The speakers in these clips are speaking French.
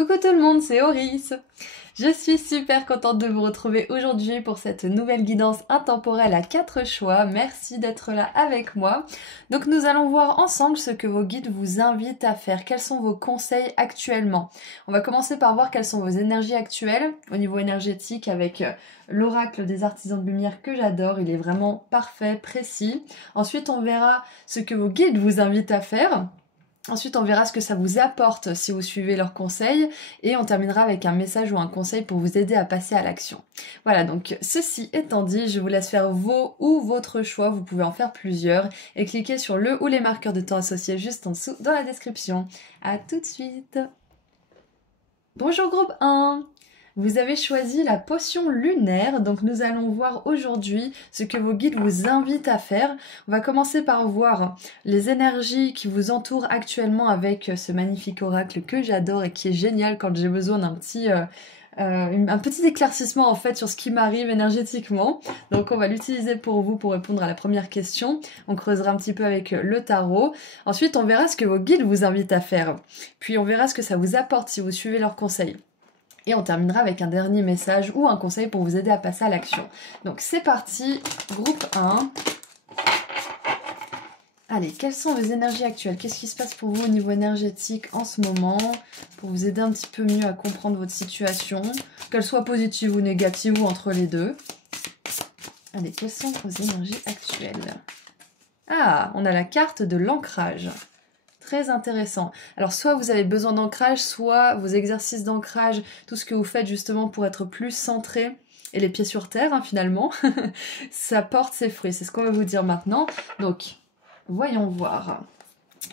Coucou tout le monde, c'est Oris. Je suis super contente de vous retrouver aujourd'hui pour cette nouvelle guidance intemporelle à 4 choix. Merci d'être là avec moi. Donc nous allons voir ensemble ce que vos guides vous invitent à faire. Quels sont vos conseils actuellement? On va commencer par voir quelles sont vos énergies actuelles au niveau énergétique avec l'oracle des artisans de lumière que j'adore. Il est vraiment parfait, précis. Ensuite on verra ce que vos guides vous invitent à faire. Ensuite, on verra ce que ça vous apporte si vous suivez leurs conseils et on terminera avec un message ou un conseil pour vous aider à passer à l'action. Voilà, donc ceci étant dit, je vous laisse faire vos ou votre choix, vous pouvez en faire plusieurs et cliquez sur le ou les marqueurs de temps associés juste en dessous dans la description. À tout de suite. Bonjour groupe 1. Vous avez choisi la potion lunaire, donc nous allons voir aujourd'hui ce que vos guides vous invitent à faire. On va commencer par voir les énergies qui vous entourent actuellement avec ce magnifique oracle que j'adore et qui est génial quand j'ai besoin d'un petit éclaircissement en fait sur ce qui m'arrive énergétiquement. Donc on va l'utiliser pour vous pour répondre à la première question. On creusera un petit peu avec le tarot. Ensuite on verra ce que vos guides vous invitent à faire. Puis on verra ce que ça vous apporte si vous suivez leurs conseils. Et on terminera avec un dernier message ou un conseil pour vous aider à passer à l'action. Donc c'est parti, groupe 1. Allez, quelles sont vos énergies actuelles? Qu'est-ce qui se passe pour vous au niveau énergétique en ce moment? Pour vous aider un petit peu mieux à comprendre votre situation, qu'elle soit positive ou négative ou entre les deux. Allez, quelles sont vos énergies actuelles? Ah, on a la carte de l'ancrage. Très intéressant. Alors soit vous avez besoin d'ancrage, soit vos exercices d'ancrage, tout ce que vous faites justement pour être plus centré et les pieds sur terre hein, finalement, ça porte ses fruits. C'est ce qu'on va vous dire maintenant. Donc, voyons voir.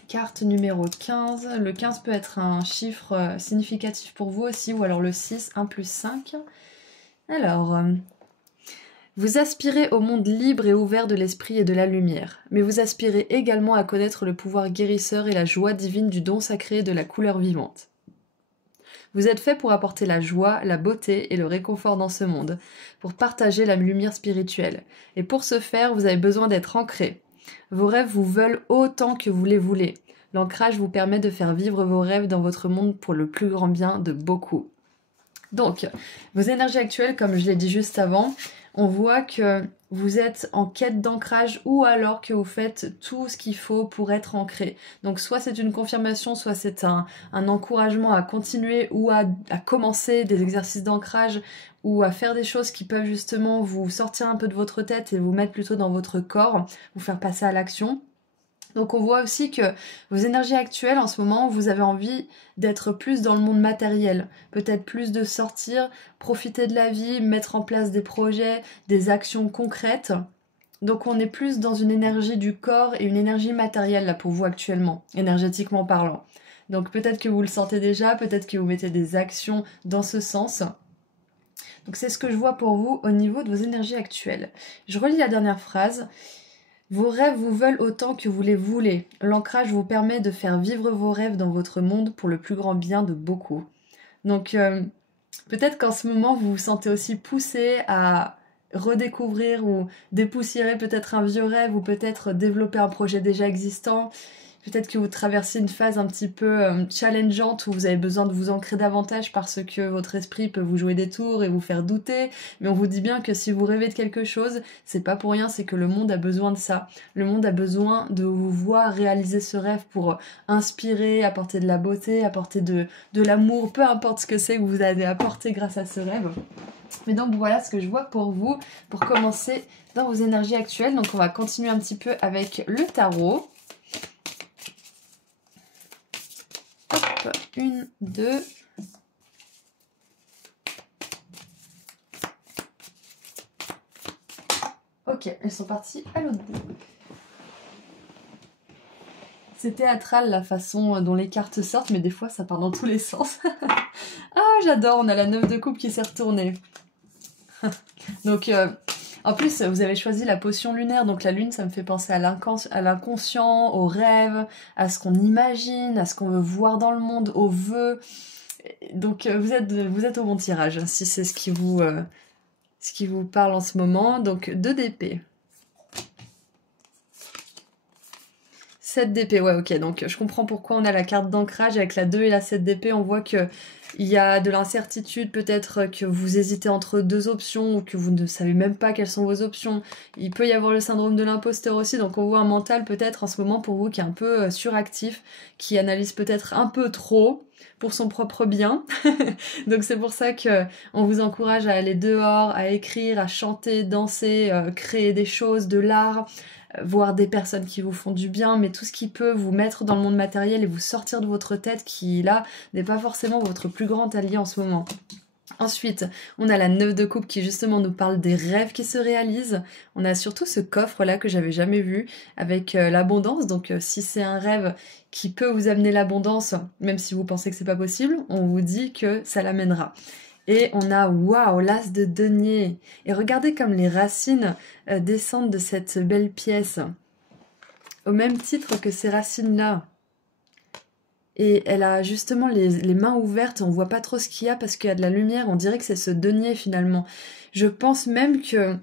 Carte numéro 15. Le 15 peut être un chiffre significatif pour vous aussi, ou alors le 6, 1 plus 5. Alors... Vous aspirez au monde libre et ouvert de l'esprit et de la lumière, mais vous aspirez également à connaître le pouvoir guérisseur et la joie divine du don sacré de la couleur vivante. Vous êtes fait pour apporter la joie, la beauté et le réconfort dans ce monde, pour partager la lumière spirituelle. Et pour ce faire, vous avez besoin d'être ancré. Vos rêves vous veulent autant que vous les voulez. L'ancrage vous permet de faire vivre vos rêves dans votre monde pour le plus grand bien de beaucoup. Donc, vos énergies actuelles, comme je l'ai dit juste avant, on voit que vous êtes en quête d'ancrage ou alors que vous faites tout ce qu'il faut pour être ancré. Donc soit c'est une confirmation, soit c'est un encouragement à continuer ou à commencer des exercices d'ancrage ou à faire des choses qui peuvent justement vous sortir un peu de votre tête et vous mettre plutôt dans votre corps, vous faire passer à l'action. Donc on voit aussi que vos énergies actuelles en ce moment, vous avez envie d'être plus dans le monde matériel, peut-être plus de sortir, profiter de la vie, mettre en place des projets, des actions concrètes. Donc on est plus dans une énergie du corps et une énergie matérielle là pour vous actuellement, énergétiquement parlant. Donc peut-être que vous le sentez déjà, peut-être que vous mettez des actions dans ce sens. Donc c'est ce que je vois pour vous au niveau de vos énergies actuelles. Je relis la dernière phrase. Vos rêves vous veulent autant que vous les voulez. L'ancrage vous permet de faire vivre vos rêves dans votre monde pour le plus grand bien de beaucoup. Donc peut-être qu'en ce moment vous vous sentez aussi poussé à redécouvrir ou dépoussiérer peut-être un vieux rêve ou peut-être développer un projet déjà existant. Peut-être que vous traversez une phase un petit peu challengeante où vous avez besoin de vous ancrer davantage parce que votre esprit peut vous jouer des tours et vous faire douter. Mais on vous dit bien que si vous rêvez de quelque chose, c'est pas pour rien, c'est que le monde a besoin de ça. Le monde a besoin de vous voir réaliser ce rêve pour inspirer, apporter de la beauté, apporter de l'amour, peu importe ce que c'est que vous allez apporter grâce à ce rêve. Mais donc voilà ce que je vois pour vous, pour commencer dans vos énergies actuelles. Donc on va continuer un petit peu avec le tarot. 1, 2. Ok, elles sont parties à l'autre bout. C'est théâtral la façon dont les cartes sortent, mais des fois ça part dans tous les sens. Ah, j'adore, on a la 9 de coupe qui s'est retournée. Donc, en plus, vous avez choisi la potion lunaire, donc la lune, ça me fait penser à l'inconscient, aux rêves, à ce qu'on imagine, à ce qu'on veut voir dans le monde, aux vœux. Donc, vous êtes au bon tirage, si c'est ce qui vous parle en ce moment. Donc, 2 d'épée. 7 d'épée, ouais, ok. Donc, je comprends pourquoi on a la carte d'ancrage avec la 2 et la 7 d'épée. On voit que il y a de l'incertitude, peut-être que vous hésitez entre deux options ou que vous ne savez même pas quelles sont vos options. Il peut y avoir le syndrome de l'imposteur aussi, donc on voit un mental peut-être en ce moment pour vous qui est un peu suractif, qui analyse peut-être un peu trop pour son propre bien. Donc c'est pour ça que on vous encourage à aller dehors, à écrire, à chanter, danser, créer des choses, de l'art, voir des personnes qui vous font du bien, mais tout ce qui peut vous mettre dans le monde matériel et vous sortir de votre tête qui, là, n'est pas forcément votre plus grand allié en ce moment. Ensuite, on a la 9 de coupe qui justement nous parle des rêves qui se réalisent. On a surtout ce coffre-là que j'avais jamais vu avec l'abondance. Donc si c'est un rêve qui peut vous amener l'abondance, même si vous pensez que c'est pas possible, on vous dit que ça l'amènera. Et on a, waouh, l'as de denier. Et regardez comme les racines descendent de cette belle pièce. Au même titre que ces racines-là. Et elle a justement les mains ouvertes, on voit pas trop ce qu'il y a parce qu'il y a de la lumière, on dirait que c'est ce denier finalement. Je pense même que,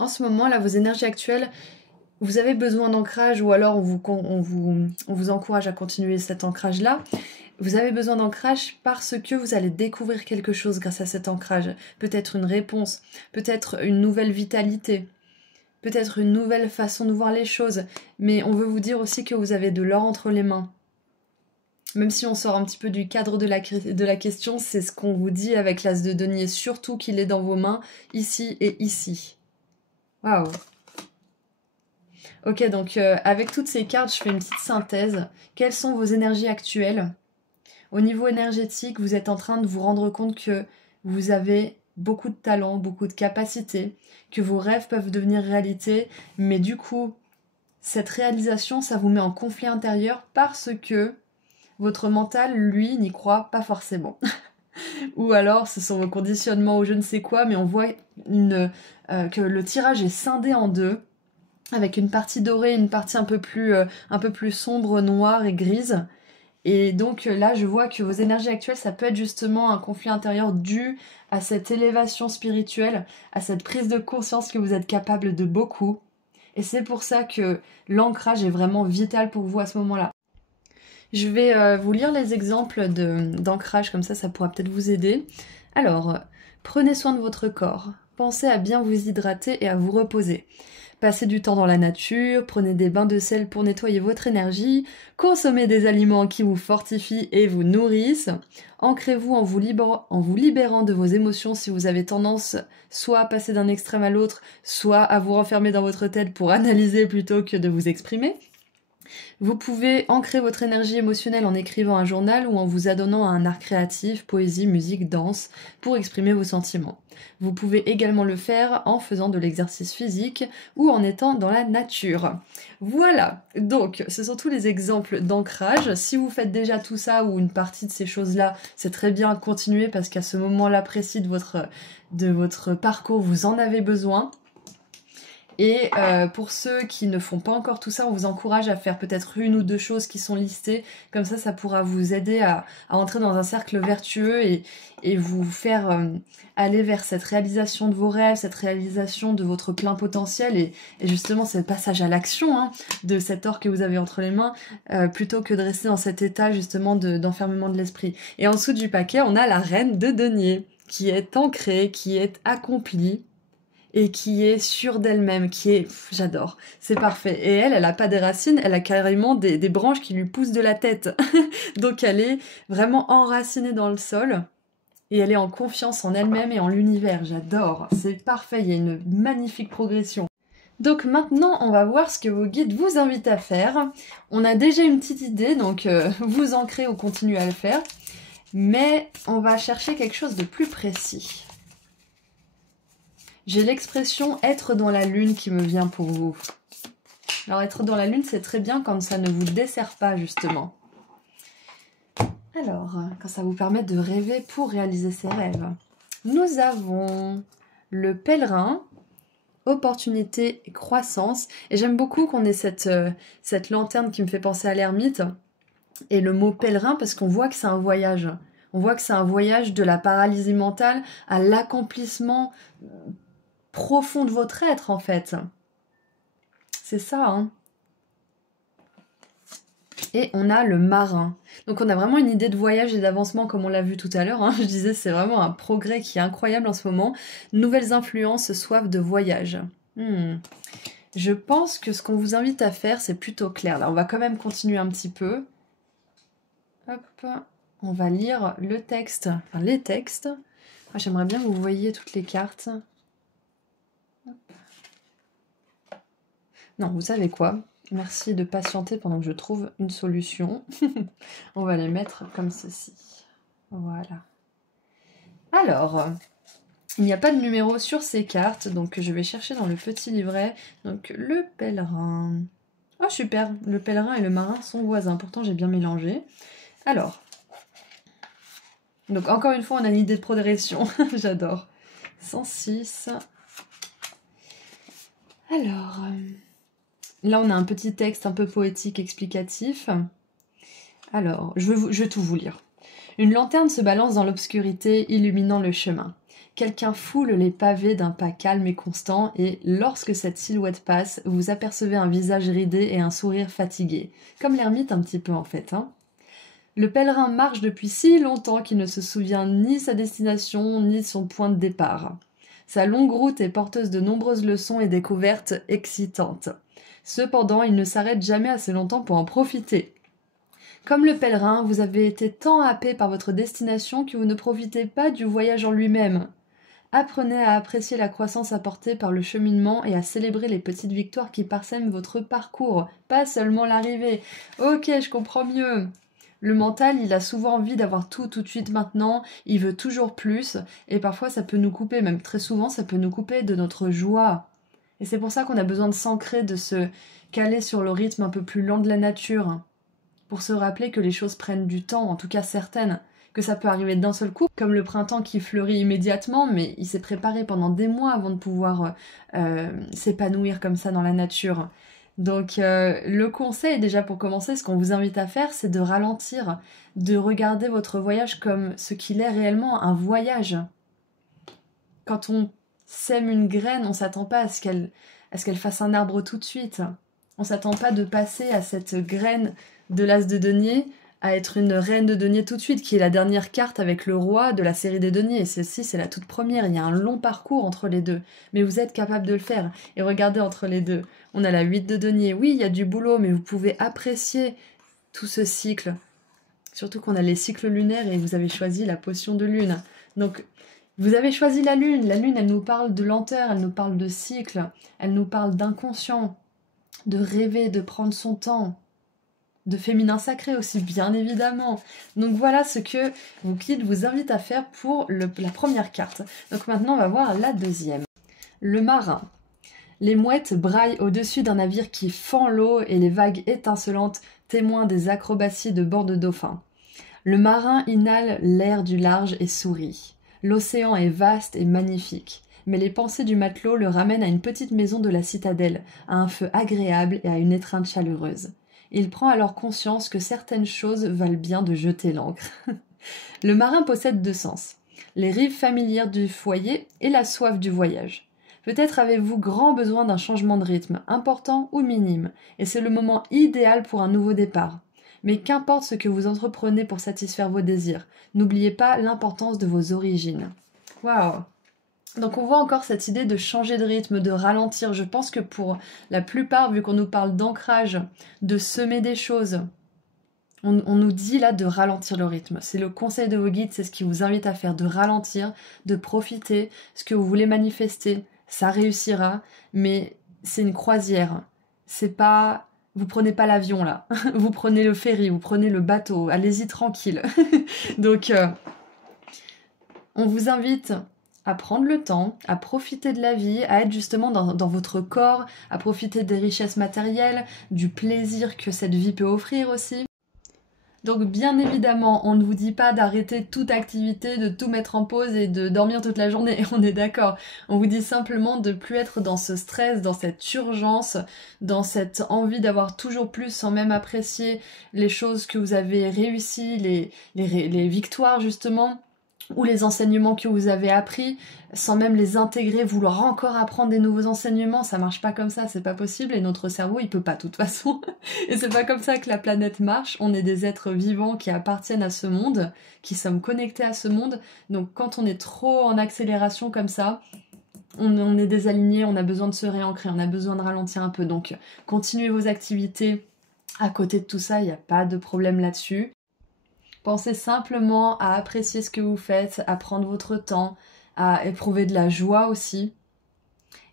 en ce moment, là, vos énergies actuelles, vous avez besoin d'ancrage ou alors on vous encourage à continuer cet ancrage-là. Vous avez besoin d'ancrage parce que vous allez découvrir quelque chose grâce à cet ancrage. Peut-être une réponse, peut-être une nouvelle vitalité, peut-être une nouvelle façon de voir les choses. Mais on veut vous dire aussi que vous avez de l'or entre les mains. Même si on sort un petit peu du cadre de la question, c'est ce qu'on vous dit avec l'as de denier, surtout qu'il est dans vos mains, ici et ici. Waouh! Ok, donc avec toutes ces cartes, je fais une petite synthèse. Quelles sont vos énergies actuelles? Au niveau énergétique, vous êtes en train de vous rendre compte que vous avez beaucoup de talent, beaucoup de capacités, que vos rêves peuvent devenir réalité, mais du coup, cette réalisation, ça vous met en conflit intérieur parce que votre mental, lui, n'y croit pas forcément. Ou alors, ce sont vos conditionnements ou je ne sais quoi, mais on voit que le tirage est scindé en deux, avec une partie dorée et une partie un peu plus sombre, noire et grise. Et donc là, je vois que vos énergies actuelles, ça peut être justement un conflit intérieur dû à cette élévation spirituelle, à cette prise de conscience que vous êtes capable de beaucoup. Et c'est pour ça que l'ancrage est vraiment vital pour vous à ce moment-là. Je vais vous lire les exemples d'ancrage, comme ça pourra peut-être vous aider. Alors, prenez soin de votre corps. Pensez à bien vous hydrater et à vous reposer. Passez du temps dans la nature, prenez des bains de sel pour nettoyer votre énergie, consommez des aliments qui vous fortifient et vous nourrissent, ancrez-vous en vous libérant de vos émotions si vous avez tendance soit à passer d'un extrême à l'autre, soit à vous renfermer dans votre tête pour analyser plutôt que de vous exprimer. Vous pouvez ancrer votre énergie émotionnelle en écrivant un journal ou en vous adonnant à un art créatif, poésie, musique, danse, pour exprimer vos sentiments. Vous pouvez également le faire en faisant de l'exercice physique ou en étant dans la nature. Voilà, donc ce sont tous les exemples d'ancrage. Si vous faites déjà tout ça ou une partie de ces choses-là, c'est très bien, continuez parce qu'à ce moment-là précis de votre parcours, vous en avez besoin. Et pour ceux qui ne font pas encore tout ça, on vous encourage à faire peut-être une ou deux choses qui sont listées. Comme ça pourra vous aider à entrer dans un cercle vertueux et vous faire aller vers cette réalisation de vos rêves, cette réalisation de votre plein potentiel et justement ce passage à l'action de cet or que vous avez entre les mains plutôt que de rester dans cet état justement d'enfermement de l'esprit. Et en dessous du paquet, on a la reine de denier qui est ancrée, qui est accomplie et qui est sûre d'elle-même, qui est... j'adore, c'est parfait. Et elle a pas des racines, elle a carrément des branches qui lui poussent de la tête. Donc elle est vraiment enracinée dans le sol, et elle est en confiance en elle-même et en l'univers, j'adore. C'est parfait, il y a une magnifique progression. Donc maintenant, on va voir ce que vos guides vous invitent à faire. On a déjà une petite idée, donc vous ancrez ou continuez à le faire. Mais on va chercher quelque chose de plus précis. J'ai l'expression « être dans la lune » qui me vient pour vous. Alors être dans la lune, c'est très bien quand ça ne vous dessert pas, justement. Alors, quand ça vous permet de rêver pour réaliser ses rêves. Nous avons le pèlerin, opportunité et croissance. Et j'aime beaucoup qu'on ait cette lanterne qui me fait penser à l'ermite. Et le mot pèlerin parce qu'on voit que c'est un voyage. On voit que c'est un voyage de la paralysie mentale à l'accomplissement profond de votre être, en fait. C'est ça, hein. Et on a le marin. Donc on a vraiment une idée de voyage et d'avancement comme on l'a vu tout à l'heure. Hein. Je disais c'est vraiment un progrès qui est incroyable en ce moment. Nouvelles influences, soif de voyage. Je pense que ce qu'on vous invite à faire c'est plutôt clair. Là on va quand même continuer un petit peu. Hop, on va lire le texte, enfin les textes. Ah, j'aimerais bien que vous voyiez toutes les cartes. Hop. Non, vous savez quoi? Merci de patienter pendant que je trouve une solution. On va les mettre comme ceci. Voilà. Alors, il n'y a pas de numéro sur ces cartes, donc je vais chercher dans le petit livret. Donc, le pèlerin. Oh, super! Le pèlerin et le marin sont voisins. Pourtant, j'ai bien mélangé. Alors. Donc, encore une fois, on a une idée de progression. J'adore. 106. Alors... Là, on a un petit texte un peu poétique explicatif. Alors, je vais tout vous lire. Une lanterne se balance dans l'obscurité, illuminant le chemin. Quelqu'un foule les pavés d'un pas calme et constant, et lorsque cette silhouette passe, vous apercevez un visage ridé et un sourire fatigué. Comme l'ermite un petit peu en fait. Hein. Le pèlerin marche depuis si longtemps qu'il ne se souvient ni sa destination, ni son point de départ. Sa longue route est porteuse de nombreuses leçons et découvertes excitantes. Cependant, il ne s'arrête jamais assez longtemps pour en profiter. Comme le pèlerin, vous avez été tant happé par votre destination que vous ne profitez pas du voyage en lui-même. Apprenez à apprécier la croissance apportée par le cheminement et à célébrer les petites victoires qui parsèment votre parcours, pas seulement l'arrivée. Ok, je comprends mieux. Le mental, il a souvent envie d'avoir tout de suite maintenant, il veut toujours plus, et parfois ça peut nous couper, même très souvent ça peut nous couper de notre joie. Et c'est pour ça qu'on a besoin de s'ancrer, de se caler sur le rythme un peu plus lent de la nature, pour se rappeler que les choses prennent du temps, en tout cas certaines, que ça peut arriver d'un seul coup, comme le printemps qui fleurit immédiatement, mais il s'est préparé pendant des mois avant de pouvoir s'épanouir comme ça dans la nature. Donc le conseil déjà pour commencer, ce qu'on vous invite à faire, c'est de ralentir, de regarder votre voyage comme ce qu'il est réellement, un voyage. Quand on sème une graine, on s'attend pas à ce qu'elle fasse un arbre tout de suite. On s'attend pas de passer à cette graine de l'as de denier à être une reine de denier tout de suite, qui est la dernière carte avec le roi de la série des deniers. Et celle-ci, c'est la toute première. Il y a un long parcours entre les deux. Mais vous êtes capable de le faire. Et regardez entre les deux. On a la 8 de denier. Oui, il y a du boulot, mais vous pouvez apprécier tout ce cycle. Surtout qu'on a les cycles lunaires et vous avez choisi la potion de lune. Donc, vous avez choisi la lune. La lune, elle nous parle de lenteur, elle nous parle de cycle, elle nous parle d'inconscient, de rêver, de prendre son temps, de féminin sacré aussi, bien évidemment. Donc voilà ce que vos guides vous invitent à faire pour la première carte. Donc maintenant, on va voir la deuxième. Le marin. Les mouettes braillent au-dessus d'un navire qui fend l'eau et les vagues étincelantes témoins des acrobaties de bord de dauphin. Le marin inhale l'air du large et sourit. L'océan est vaste et magnifique, mais les pensées du matelot le ramènent à une petite maison de la citadelle, à un feu agréable et à une étreinte chaleureuse. Il prend alors conscience que certaines choses valent bien de jeter l'ancre. Le marin possède deux sens, les rives familières du foyer et la soif du voyage. Peut-être avez-vous grand besoin d'un changement de rythme, important ou minime, et c'est le moment idéal pour un nouveau départ. Mais qu'importe ce que vous entreprenez pour satisfaire vos désirs, n'oubliez pas l'importance de vos origines. Waouh! Donc on voit encore cette idée de changer de rythme, de ralentir. Je pense que pour la plupart, vu qu'on nous parle d'ancrage, de semer des choses, on nous dit là de ralentir le rythme. C'est le conseil de vos guides, c'est ce qui vous invite à faire, de ralentir, de profiter. Ce que vous voulez manifester, ça réussira, mais c'est une croisière. C'est pas... Vous prenez pas l'avion là, vous prenez le ferry, vous prenez le bateau, allez-y tranquille. Donc, on vous invite à prendre le temps, à profiter de la vie, à être justement dans votre corps, à profiter des richesses matérielles, du plaisir que cette vie peut offrir aussi. Donc bien évidemment, on ne vous dit pas d'arrêter toute activité, de tout mettre en pause et de dormir toute la journée, on est d'accord. On vous dit simplement de plus être dans ce stress, dans cette urgence, dans cette envie d'avoir toujours plus sans même apprécier les choses que vous avez réussies, les victoires justement. ou les enseignements que vous avez appris, sans même les intégrer, vouloir encore apprendre des nouveaux enseignements, ça marche pas comme ça, c'est pas possible, et notre cerveau, il peut pas de toute façon. Et c'est pas comme ça que la planète marche, on est des êtres vivants qui appartiennent à ce monde, qui sommes connectés à ce monde, donc quand on est trop en accélération comme ça, on est désaligné, on a besoin de se réancrer, on a besoin de ralentir un peu, donc continuez vos activités à côté de tout ça, il n'y a pas de problème là-dessus. Pensez simplement à apprécier ce que vous faites, à prendre votre temps, à éprouver de la joie aussi.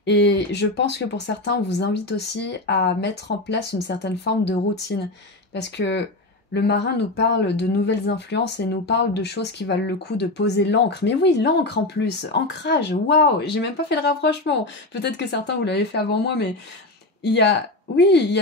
Et je pense que pour certains, on vous invite aussi à mettre en place une certaine forme de routine. Parce que le marin nous parle de nouvelles influences et nous parle de choses qui valent le coup de poser l'ancre. Mais oui, l'ancre en plus, ancrage, waouh, j'ai même pas fait le rapprochement. Peut-être que certains vous l'avez fait avant moi, mais il y a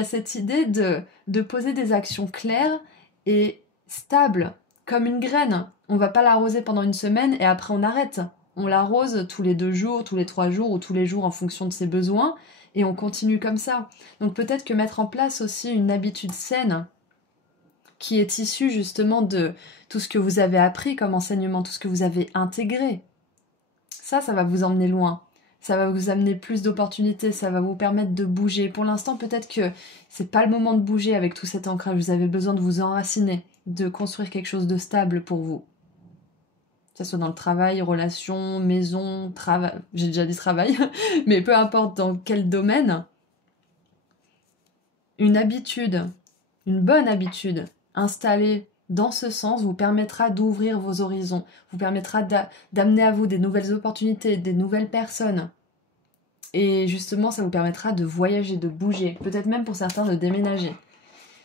cette idée de poser des actions claires et stable, comme une graine. On va pas l'arroser pendant une semaine et après on arrête. On l'arrose tous les 2 jours, tous les 3 jours ou tous les jours en fonction de ses besoins et on continue comme ça. Donc peut-être que mettre en place aussi une habitude saine qui est issue justement de tout ce que vous avez appris comme enseignement, tout ce que vous avez intégré. Ça va vous emmener loin. Ça va vous amener plus d'opportunités, ça va vous permettre de bouger. Pour l'instant, peut-être que c'est pas le moment de bouger avec tout cet ancrage. Vous avez besoin de vous enraciner, de construire quelque chose de stable pour vous. Que ce soit dans le travail, relations, maison, travail. J'ai déjà dit travail, mais peu importe dans quel domaine. Une habitude, une bonne habitude installée dans ce sens vous permettra d'ouvrir vos horizons, vous permettra d'amener à vous des nouvelles opportunités, des nouvelles personnes. Et justement, ça vous permettra de voyager, de bouger, peut-être même pour certains de déménager.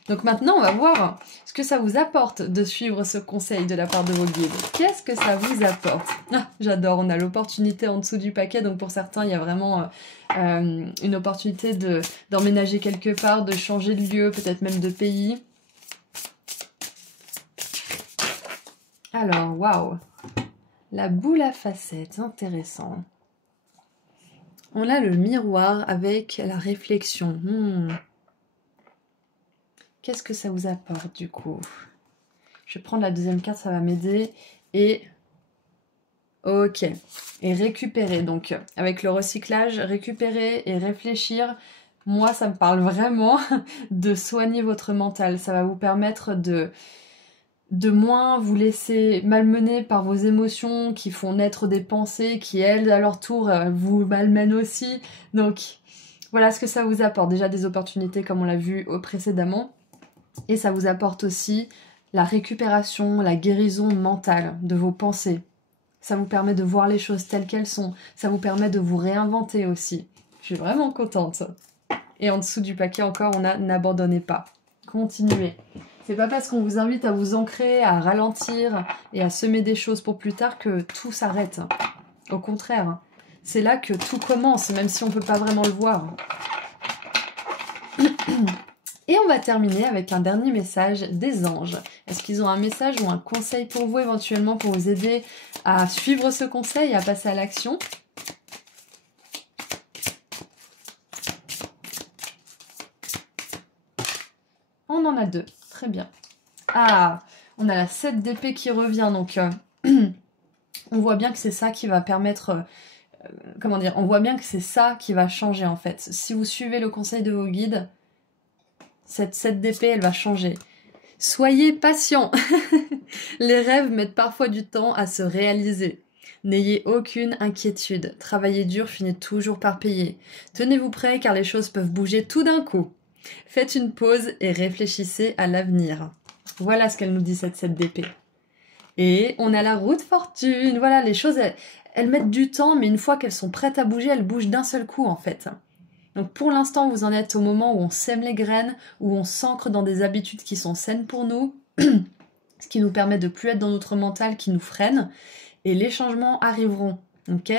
Donc maintenant, on va voir ce que ça vous apporte de suivre ce conseil de la part de vos guides. Qu'est-ce que ça vous apporte? J'adore, on a l'opportunité en dessous du paquet, donc pour certains, il y a vraiment une opportunité d'emménager quelque part, de changer de lieu, peut-être même de pays. Alors, waouh! La boule à facettes, intéressant. On a le miroir avec la réflexion. Qu'est-ce que ça vous apporte du coup? Je vais prendre la deuxième carte, ça va m'aider. Et ok. Et récupérer. Donc avec le recyclage, récupérer et réfléchir. Moi, ça me parle vraiment de soigner votre mental. Ça va vous permettre de moins vous laisser malmener par vos émotions qui font naître des pensées qui, elles, à leur tour, vous malmènent aussi. Donc, voilà ce que ça vous apporte. Déjà des opportunités, comme on l'a vu précédemment. Et ça vous apporte aussi la récupération, la guérison mentale de vos pensées. Ça vous permet de voir les choses telles qu'elles sont. Ça vous permet de vous réinventer aussi. Je suis vraiment contente. Et en dessous du paquet encore, on a « N'abandonnez pas ». Continuez. C'est pas parce qu'on vous invite à vous ancrer, à ralentir et à semer des choses pour plus tard que tout s'arrête. Au contraire, c'est là que tout commence, même si on peut pas vraiment le voir. Et on va terminer avec un dernier message des anges. Est-ce qu'ils ont un message ou un conseil pour vous éventuellement pour vous aider à suivre ce conseil et à passer à l'action? On en a 2. Très bien. Ah, on a la 7 d'épée qui revient, donc on voit bien que c'est ça qui va permettre... comment dire? On voit bien que c'est ça qui va changer en fait. Si vous suivez le conseil de vos guides, cette 7 d'épée, elle va changer. Soyez patient. Les rêves mettent parfois du temps à se réaliser. N'ayez aucune inquiétude. Travailler dur finit toujours par payer. Tenez-vous prêts car les choses peuvent bouger tout d'un coup. Faites une pause et réfléchissez à l'avenir. Voilà ce qu'elle nous dit cette 7 d'épée. Et on a la roue de fortune. Voilà, les choses, elles mettent du temps, mais une fois qu'elles sont prêtes à bouger, elles bougent d'un seul coup en fait. Donc pour l'instant, vous en êtes au moment où on sème les graines, où on s'ancre dans des habitudes qui sont saines pour nous, ce qui nous permet de plus être dans notre mental qui nous freine, et les changements arriveront, ok?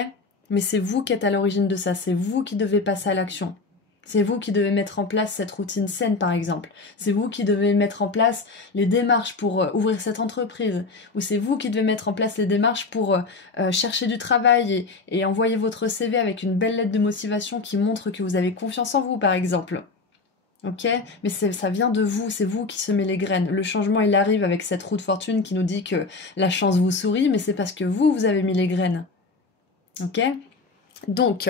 Mais c'est vous qui êtes à l'origine de ça, c'est vous qui devez passer à l'action. C'est vous qui devez mettre en place cette routine saine, par exemple. C'est vous qui devez mettre en place les démarches pour ouvrir cette entreprise. Ou c'est vous qui devez mettre en place les démarches pour chercher du travail et envoyer votre CV avec une belle lettre de motivation qui montre que vous avez confiance en vous, par exemple. Ok, mais ça vient de vous, c'est vous qui semez les graines. Le changement, il arrive avec cette roue de fortune qui nous dit que la chance vous sourit, mais c'est parce que vous avez mis les graines. Ok? Donc,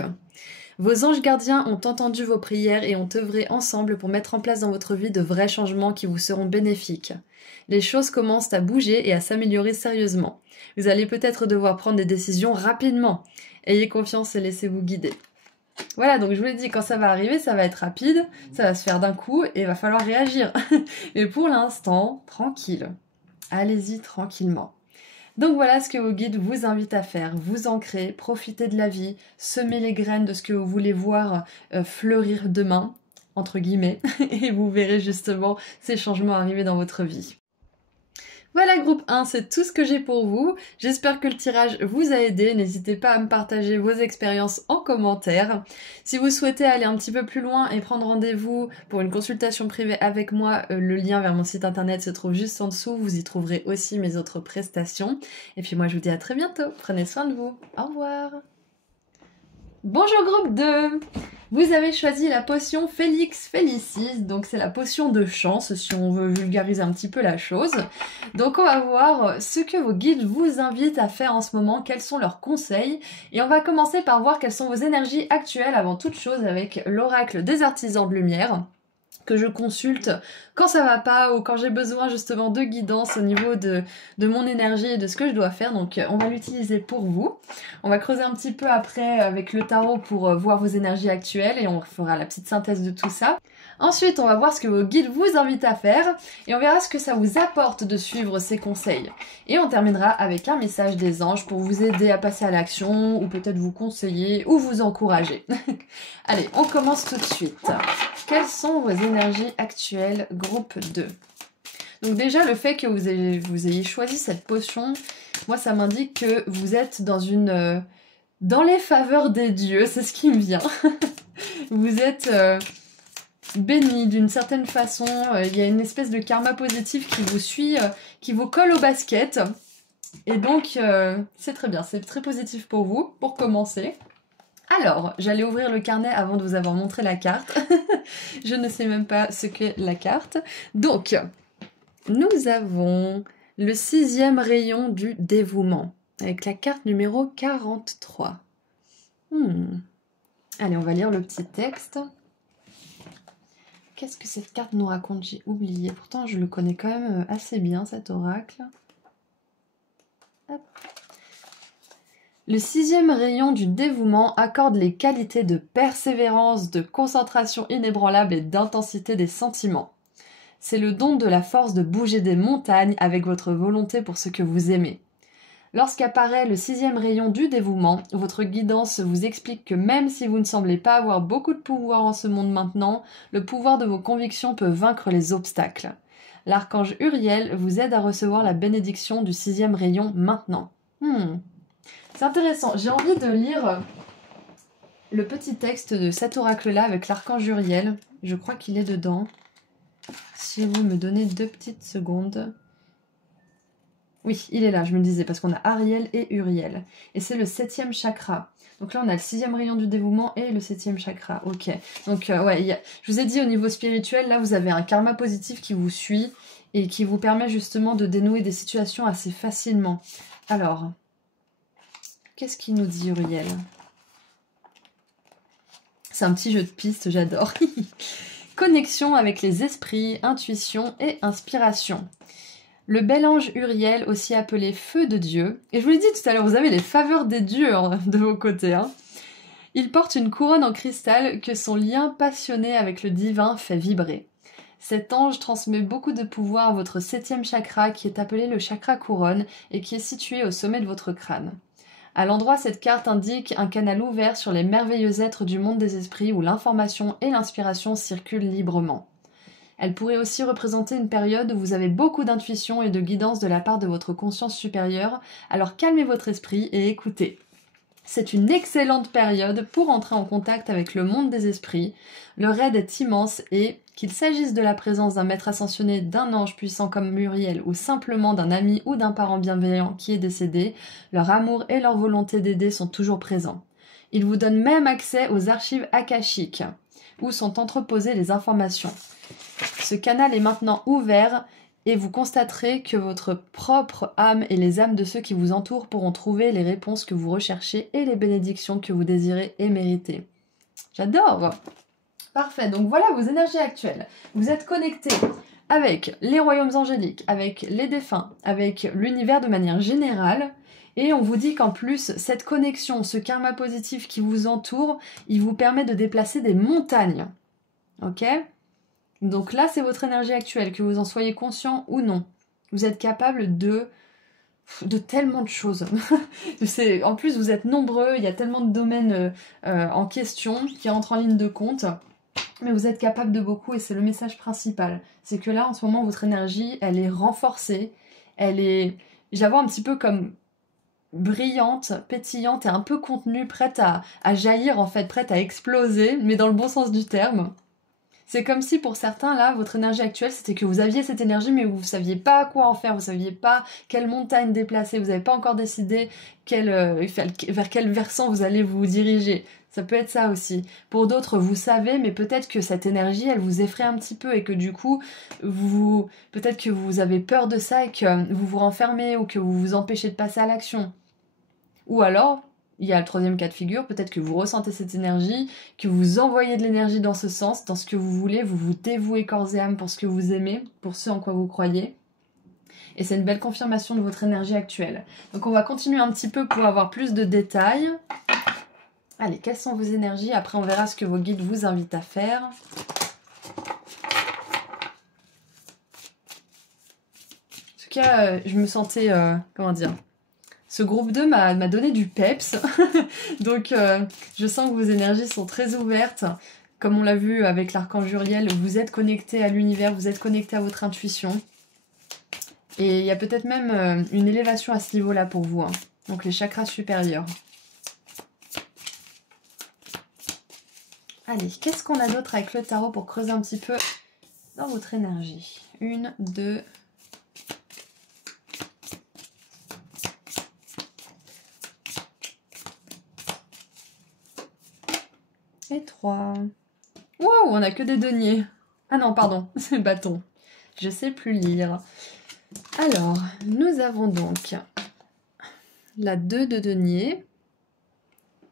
vos anges gardiens ont entendu vos prières et ont œuvré ensemble pour mettre en place dans votre vie de vrais changements qui vous seront bénéfiques. Les choses commencent à bouger et à s'améliorer sérieusement. Vous allez peut-être devoir prendre des décisions rapidement. Ayez confiance et laissez-vous guider. Voilà, donc je vous l'ai dit, quand ça va arriver, ça va être rapide, ça va se faire d'un coup et il va falloir réagir. Mais pour l'instant, tranquille. Allez-y tranquillement. Donc voilà ce que vos guides vous invitent à faire. Vous ancrer, profiter de la vie, semer les graines de ce que vous voulez voir fleurir demain, entre guillemets, et vous verrez justement ces changements arriver dans votre vie. Voilà groupe 1, c'est tout ce que j'ai pour vous. J'espère que le tirage vous a aidé. N'hésitez pas à me partager vos expériences en commentaire. Si vous souhaitez aller un petit peu plus loin et prendre rendez-vous pour une consultation privée avec moi, le lien vers mon site internet se trouve juste en dessous. Vous y trouverez aussi mes autres prestations. Et puis moi je vous dis à très bientôt. Prenez soin de vous. Au revoir. Bonjour groupe 2. Vous avez choisi la potion Felix Felicis, donc c'est la potion de chance si on veut vulgariser un petit peu la chose. Donc on va voir ce que vos guides vous invitent à faire en ce moment, quels sont leurs conseils. Et on va commencer par voir quelles sont vos énergies actuelles avant toute chose avec l'oracle des artisans de lumière, que je consulte quand ça va pas ou quand j'ai besoin justement de guidance au niveau de mon énergie et de ce que je dois faire. Donc on va l'utiliser pour vous. On va creuser un petit peu après avec le tarot pour voir vos énergies actuelles et on fera la petite synthèse de tout ça. Ensuite, on va voir ce que vos guides vous invitent à faire et on verra ce que ça vous apporte de suivre ces conseils. Et on terminera avec un message des anges pour vous aider à passer à l'action ou peut-être vous conseiller ou vous encourager. Allez, on commence tout de suite. Quelles sont vos énergies actuelles, groupe 2? Donc déjà, le fait que vous ayez choisi cette potion, moi ça m'indique que vous êtes dans les faveurs des dieux, c'est ce qui me vient. Vous êtes béni d'une certaine façon, il y a une espèce de karma positif qui vous suit, qui vous colle au basket. Et donc, c'est très bien, c'est très positif pour vous, pour commencer. Alors, j'allais ouvrir le carnet avant de vous avoir montré la carte. Je ne sais même pas ce qu'est la carte. Donc, nous avons le 6e rayon du dévouement, avec la carte numéro 43. Allez, on va lire le petit texte. Qu'est-ce que cette carte nous raconte? J'ai oublié. Pourtant, je le connais quand même assez bien, cet oracle. Hop. Le 6e rayon du dévouement accorde les qualités de persévérance, de concentration inébranlable et d'intensité des sentiments. C'est le don de la force de bouger des montagnes avec votre volonté pour ce que vous aimez. Lorsqu'apparaît le 6e rayon du dévouement, votre guidance vous explique que même si vous ne semblez pas avoir beaucoup de pouvoir en ce monde maintenant, le pouvoir de vos convictions peut vaincre les obstacles. L'archange Uriel vous aide à recevoir la bénédiction du 6e rayon maintenant. C'est intéressant, j'ai envie de lire le petit texte de cet oracle-là avec l'archange Uriel. Je crois qu'il est dedans. Si vous me donnez 2 petites secondes. Oui, il est là, je me disais, parce qu'on a Ariel et Uriel. Et c'est le 7e chakra. Donc là, on a le 6e rayon du dévouement et le 7e chakra. Ok. Donc, ouais, je vous ai dit, au niveau spirituel, là, vous avez un karma positif qui vous suit et qui vous permet justement de dénouer des situations assez facilement. Alors, qu'est-ce qu'il nous dit, Uriel? C'est un petit jeu de pistes, j'adore. Connexion avec les esprits, intuition et inspiration. Le bel ange Uriel, aussi appelé feu de Dieu, et je vous l'ai dit tout à l'heure, vous avez les faveurs des dieux de vos côtés. Il porte une couronne en cristal que son lien passionné avec le divin fait vibrer. Cet ange transmet beaucoup de pouvoir à votre 7e chakra qui est appelé le chakra couronne et qui est situé au sommet de votre crâne. À l'endroit, cette carte indique un canal ouvert sur les merveilleux êtres du monde des esprits où l'information et l'inspiration circulent librement. Elle pourrait aussi représenter une période où vous avez beaucoup d'intuition et de guidance de la part de votre conscience supérieure, alors calmez votre esprit et écoutez. C'est une excellente période pour entrer en contact avec le monde des esprits. Leur aide est immense et, qu'il s'agisse de la présence d'un maître ascensionné, d'un ange puissant comme Muriel ou simplement d'un ami ou d'un parent bienveillant qui est décédé, leur amour et leur volonté d'aider sont toujours présents. Il vous donne même accès aux archives akashiques, où sont entreposées les informations. Ce canal est maintenant ouvert et vous constaterez que votre propre âme et les âmes de ceux qui vous entourent pourront trouver les réponses que vous recherchez et les bénédictions que vous désirez et méritez. J'adore! Parfait, donc voilà vos énergies actuelles. Vous êtes connecté avec les royaumes angéliques, avec les défunts, avec l'univers de manière générale. Et on vous dit qu'en plus, cette connexion, ce karma positif qui vous entoure, il vous permet de déplacer des montagnes. Ok ? Donc là, c'est votre énergie actuelle, que vous en soyez conscient ou non. Vous êtes capable de tellement de choses. En plus, vous êtes nombreux, il y a tellement de domaines en question qui entrent en ligne de compte. Mais vous êtes capable de beaucoup et c'est le message principal. C'est que là, en ce moment, votre énergie, elle est renforcée. Je la vois un petit peu comme brillante, pétillante et un peu contenue, prête à jaillir en fait, prête à exploser, mais dans le bon sens du terme. C'est comme si pour certains, là, votre énergie actuelle, c'était que vous aviez cette énergie, mais vous ne saviez pas quoi en faire, vous ne saviez pas quelle montagne déplacer, vous n'avez pas encore décidé vers quel versant vous allez vous diriger. Ça peut être ça aussi. Pour d'autres, vous savez, mais peut-être que cette énergie, elle vous effraie un petit peu et que du coup, peut-être que vous avez peur de ça et que vous vous renfermez ou que vous vous empêchez de passer à l'action. Ou alors, il y a le troisième cas de figure, peut-être que vous ressentez cette énergie, que vous envoyez de l'énergie dans ce sens, dans ce que vous voulez, vous vous dévouez corps et âme pour ce que vous aimez, pour ce en quoi vous croyez. Et c'est une belle confirmation de votre énergie actuelle. Donc on va continuer un petit peu pour avoir plus de détails. Allez, quelles sont vos énergies? Après on verra ce que vos guides vous invitent à faire. En tout cas, je me sentais, comment dire, ce groupe 2 m'a donné du peps, donc je sens que vos énergies sont très ouvertes. Comme on l'a vu avec l'archange Uriel, vous êtes connecté à l'univers, vous êtes connecté à votre intuition. Et il y a peut-être même une élévation à ce niveau-là pour vous, hein. Donc les chakras supérieurs. Allez, qu'est-ce qu'on a d'autre avec le tarot pour creuser un petit peu dans votre énergie? 1, 2... et 3. Wow, on a que des deniers. Ah non, pardon, c'est bâton. Je sais plus lire. Alors, nous avons donc la 2 de denier,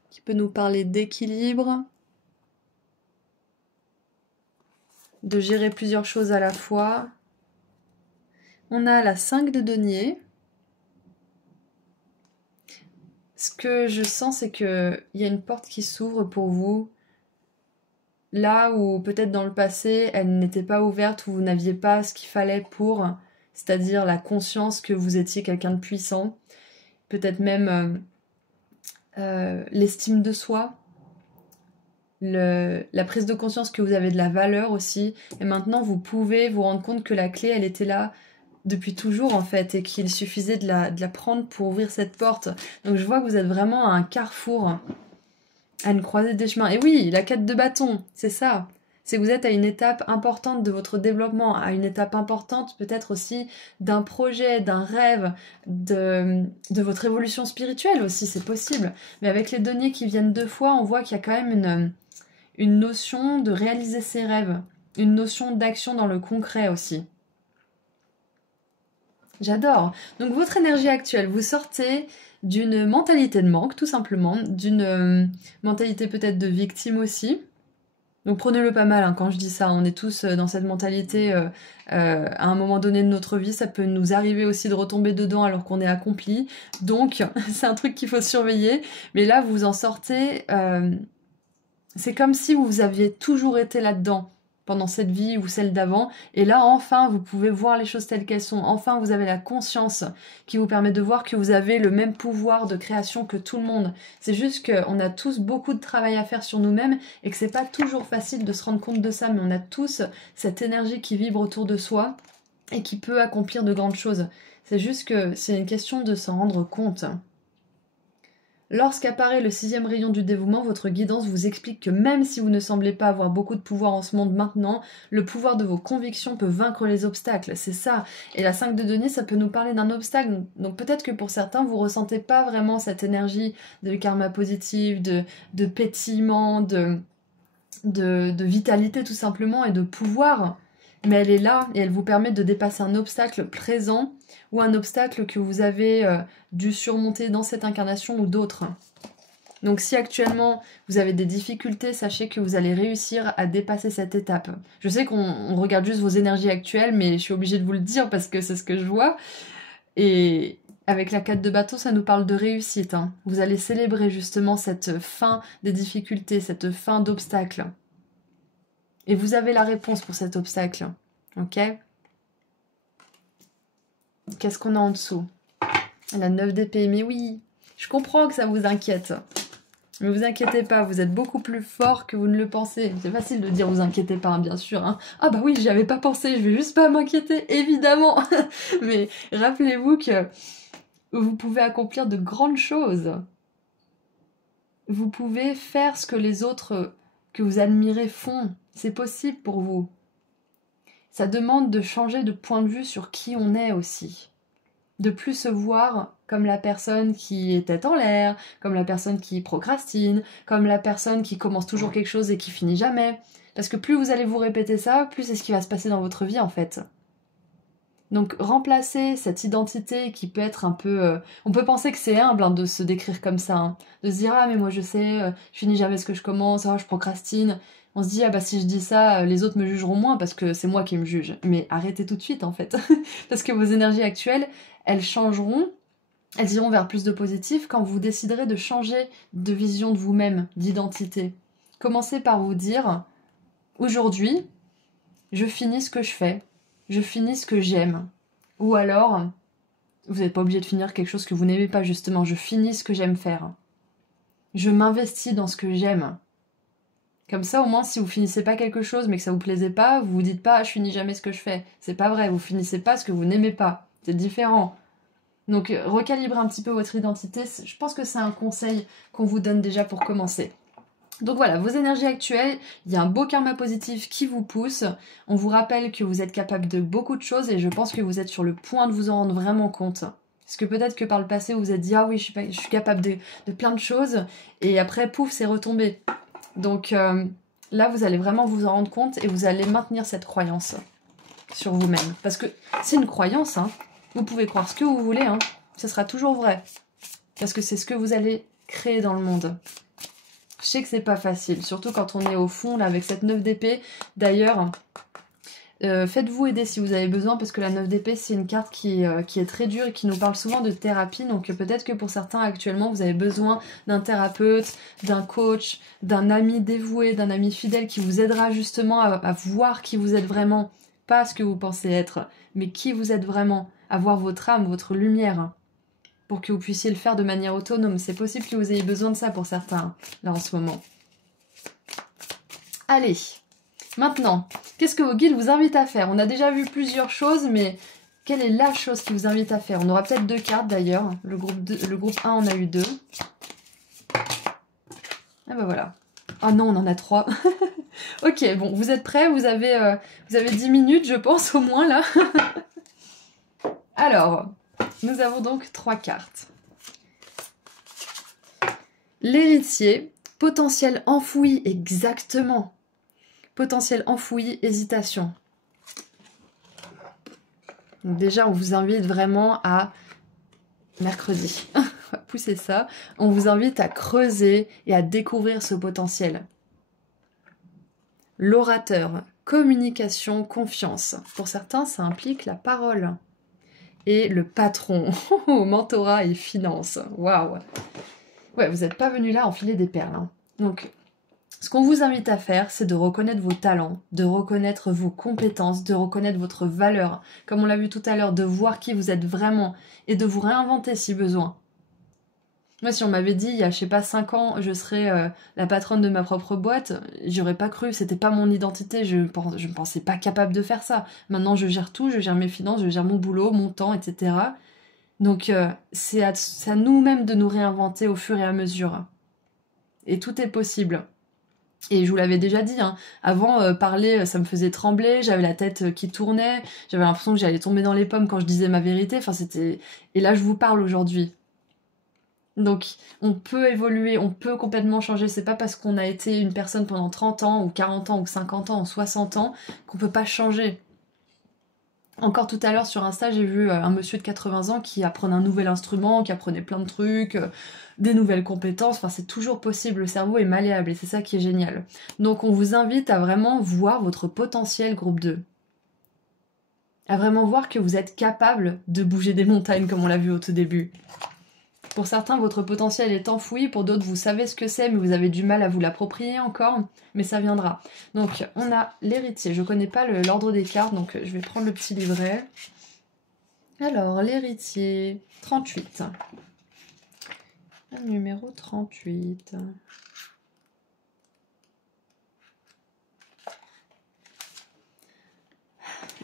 qui peut nous parler d'équilibre, de gérer plusieurs choses à la fois. On a la 5 de denier. Ce que je sens, c'est qu'il y a une porte qui s'ouvre pour vous, là où peut-être dans le passé, elle n'était pas ouverte, où vous n'aviez pas ce qu'il fallait pour, c'est-à-dire la conscience que vous étiez quelqu'un de puissant, peut-être même l'estime de soi, la prise de conscience que vous avez de la valeur aussi, et maintenant vous pouvez vous rendre compte que la clé, elle était là depuis toujours en fait, et qu'il suffisait de la prendre pour ouvrir cette porte. Donc je vois que vous êtes vraiment à un carrefour, à une croisée des chemins. Et oui, la 4 de bâton, c'est ça. C'est que vous êtes à une étape importante de votre développement, à une étape importante peut-être aussi d'un projet, d'un rêve, de votre évolution spirituelle aussi, c'est possible. Mais avec les deniers qui viennent 2 fois, on voit qu'il y a quand même une notion de réaliser ses rêves, une notion d'action dans le concret aussi. J'adore. Donc votre énergie actuelle, vous sortez d'une mentalité de manque, tout simplement, d'une mentalité peut-être de victime aussi. Donc prenez-le pas mal, hein, quand je dis ça, on est tous dans cette mentalité à un moment donné de notre vie, ça peut nous arriver aussi de retomber dedans alors qu'on est accompli, donc c'est un truc qu'il faut surveiller, mais là vous en sortez, c'est comme si vous aviez toujours été là-dedans, pendant cette vie ou celle d'avant, et là enfin vous pouvez voir les choses telles qu'elles sont, enfin vous avez la conscience qui vous permet de voir que vous avez le même pouvoir de création que tout le monde. C'est juste qu'on a tous beaucoup de travail à faire sur nous-mêmes et que c'est pas toujours facile de se rendre compte de ça, mais on a tous cette énergie qui vibre autour de soi et qui peut accomplir de grandes choses. C'est juste que c'est une question de s'en rendre compte. Lorsqu'apparaît le 6e rayon du dévouement, votre guidance vous explique que même si vous ne semblez pas avoir beaucoup de pouvoir en ce monde maintenant, le pouvoir de vos convictions peut vaincre les obstacles, c'est ça. Et la 5 de denier, ça peut nous parler d'un obstacle. Donc peut-être que pour certains, vous ressentez pas vraiment cette énergie de karma positif, de pétillement, de vitalité tout simplement et de pouvoir. Mais elle est là et elle vous permet de dépasser un obstacle présent ou un obstacle que vous avez dû surmonter dans cette incarnation ou d'autres. Donc si actuellement vous avez des difficultés, sachez que vous allez réussir à dépasser cette étape. Je sais qu'on regarde juste vos énergies actuelles, mais je suis obligée de vous le dire parce que c'est ce que je vois. Et avec la 4 de bâton, ça nous parle de réussite. Hein. Vous allez célébrer justement cette fin des difficultés, cette fin d'obstacle. Et vous avez la réponse pour cet obstacle. Ok? Qu'est-ce qu'on a en dessous? La 9 d'épée. Mais oui, je comprends que ça vous inquiète. Mais vous inquiétez pas, vous êtes beaucoup plus fort que vous ne le pensez. C'est facile de dire vous inquiétez pas, hein, bien sûr. Hein. Ah bah oui, j'y avais pas pensé, je vais juste pas m'inquiéter, évidemment. Mais rappelez-vous que vous pouvez accomplir de grandes choses. Vous pouvez faire ce que les autres que vous admirez font. C'est possible pour vous. Ça demande de changer de point de vue sur qui on est aussi. De plus se voir comme la personne qui est tête en l'air, comme la personne qui procrastine, comme la personne qui commence toujours quelque chose et qui finit jamais. Parce que plus vous allez vous répéter ça, plus c'est ce qui va se passer dans votre vie en fait. Donc remplacer cette identité qui peut être un peu... on peut penser que c'est humble hein, de se décrire comme ça, hein. De se dire « Ah mais moi je sais, je finis jamais ce que je commence, je procrastine ». On se dit « Ah bah si je dis ça, les autres me jugeront moins parce que c'est moi qui me juge ». Mais arrêtez tout de suite en fait. Parce que vos énergies actuelles, elles changeront, elles iront vers plus de positif quand vous déciderez de changer de vision de vous-même, d'identité. Commencez par vous dire « Aujourd'hui, je finis ce que je fais. Je finis ce que j'aime. » Ou alors, vous n'êtes pas obligé de finir quelque chose que vous n'aimez pas justement. Je finis ce que j'aime faire. Je m'investis dans ce que j'aime. Comme ça, au moins, si vous finissez pas quelque chose mais que ça vous plaisait pas, vous vous dites pas « je finis jamais ce que je fais ». C'est pas vrai, vous finissez pas ce que vous n'aimez pas. C'est différent. Donc, recalibrez un petit peu votre identité. Je pense que c'est un conseil qu'on vous donne déjà pour commencer. Donc voilà, vos énergies actuelles, il y a un beau karma positif qui vous pousse. On vous rappelle que vous êtes capable de beaucoup de choses et je pense que vous êtes sur le point de vous en rendre vraiment compte. Parce que peut-être que par le passé, vous vous êtes dit « Ah oui, je suis capable de plein de choses » et après, pouf, c'est retombé. Donc là, vous allez vraiment vous en rendre compte et vous allez maintenir cette croyance sur vous-même. Parce que c'est une croyance, hein. Vous pouvez croire ce que vous voulez, hein. Ce sera toujours vrai. Parce que c'est ce que vous allez créer dans le monde. Je sais que c'est pas facile, surtout quand on est au fond, là, avec cette 9 d'épée. D'ailleurs, faites-vous aider si vous avez besoin, parce que la 9 d'épée, c'est une carte qui est très dure et qui nous parle souvent de thérapie. Donc peut-être que pour certains, actuellement, vous avez besoin d'un thérapeute, d'un coach, d'un ami dévoué, d'un ami fidèle qui vous aidera justement à voir qui vous êtes vraiment. Pas ce que vous pensez être, mais qui vous êtes vraiment. À voir votre âme, votre lumière. Pour que vous puissiez le faire de manière autonome. C'est possible que vous ayez besoin de ça pour certains, là, en ce moment. Allez, maintenant, qu'est-ce que vos guides vous invitent à faire? On a déjà vu plusieurs choses, mais quelle est la chose qui vous invite à faire? On aura peut-être 2 cartes, d'ailleurs. Le groupe 1 en a eu 2. Ah bah voilà. Oh non, on en a 3. Ok, bon, vous êtes prêts? Vous avez 10 minutes, je pense, au moins, là. Alors... nous avons donc 3 cartes. L'héritier, potentiel enfoui, exactement. Potentiel enfoui, hésitation. Donc déjà, on vous invite vraiment à... mercredi, on va pousser ça. On vous invite à creuser et à découvrir ce potentiel. L'orateur, communication, confiance. Pour certains, ça implique la parole. Et le patron, mentorat et finance. Waouh! Ouais, vous n'êtes pas venu là enfiler des perles. Hein. Donc, ce qu'on vous invite à faire, c'est de reconnaître vos talents, de reconnaître vos compétences, de reconnaître votre valeur. Comme on l'a vu tout à l'heure, de voir qui vous êtes vraiment et de vous réinventer si besoin. Moi, si on m'avait dit, il y a, je sais pas, 5 ans, je serais la patronne de ma propre boîte, j'aurais pas cru, c'était pas mon identité, je me pensais pas capable de faire ça. Maintenant, je gère tout, je gère mes finances, je gère mon boulot, mon temps, etc. Donc c'est à nous-mêmes de nous réinventer au fur et à mesure. Et tout est possible. Et je vous l'avais déjà dit, hein, avant, parler, ça me faisait trembler, j'avais la tête qui tournait, j'avais l'impression que j'allais tomber dans les pommes quand je disais ma vérité, enfin c'était... Et là, je vous parle aujourd'hui. Donc, on peut évoluer, on peut complètement changer, c'est pas parce qu'on a été une personne pendant 30 ans, ou 40 ans, ou 50 ans, ou 60 ans, qu'on peut pas changer. Encore tout à l'heure sur Insta, j'ai vu un monsieur de 80 ans qui apprenait un nouvel instrument, qui apprenait plein de trucs, des nouvelles compétences. Enfin, c'est toujours possible, le cerveau est malléable et c'est ça qui est génial. Donc, on vous invite à vraiment voir votre potentiel groupe 2. À vraiment voir que vous êtes capable de bouger des montagnes comme on l'a vu au tout début. Pour certains, votre potentiel est enfoui, pour d'autres, vous savez ce que c'est, mais vous avez du mal à vous l'approprier encore, mais ça viendra. Donc, on a l'héritier. Je connais pas l'ordre des cartes, donc je vais prendre le petit livret. Alors, l'héritier, 38. Le numéro 38.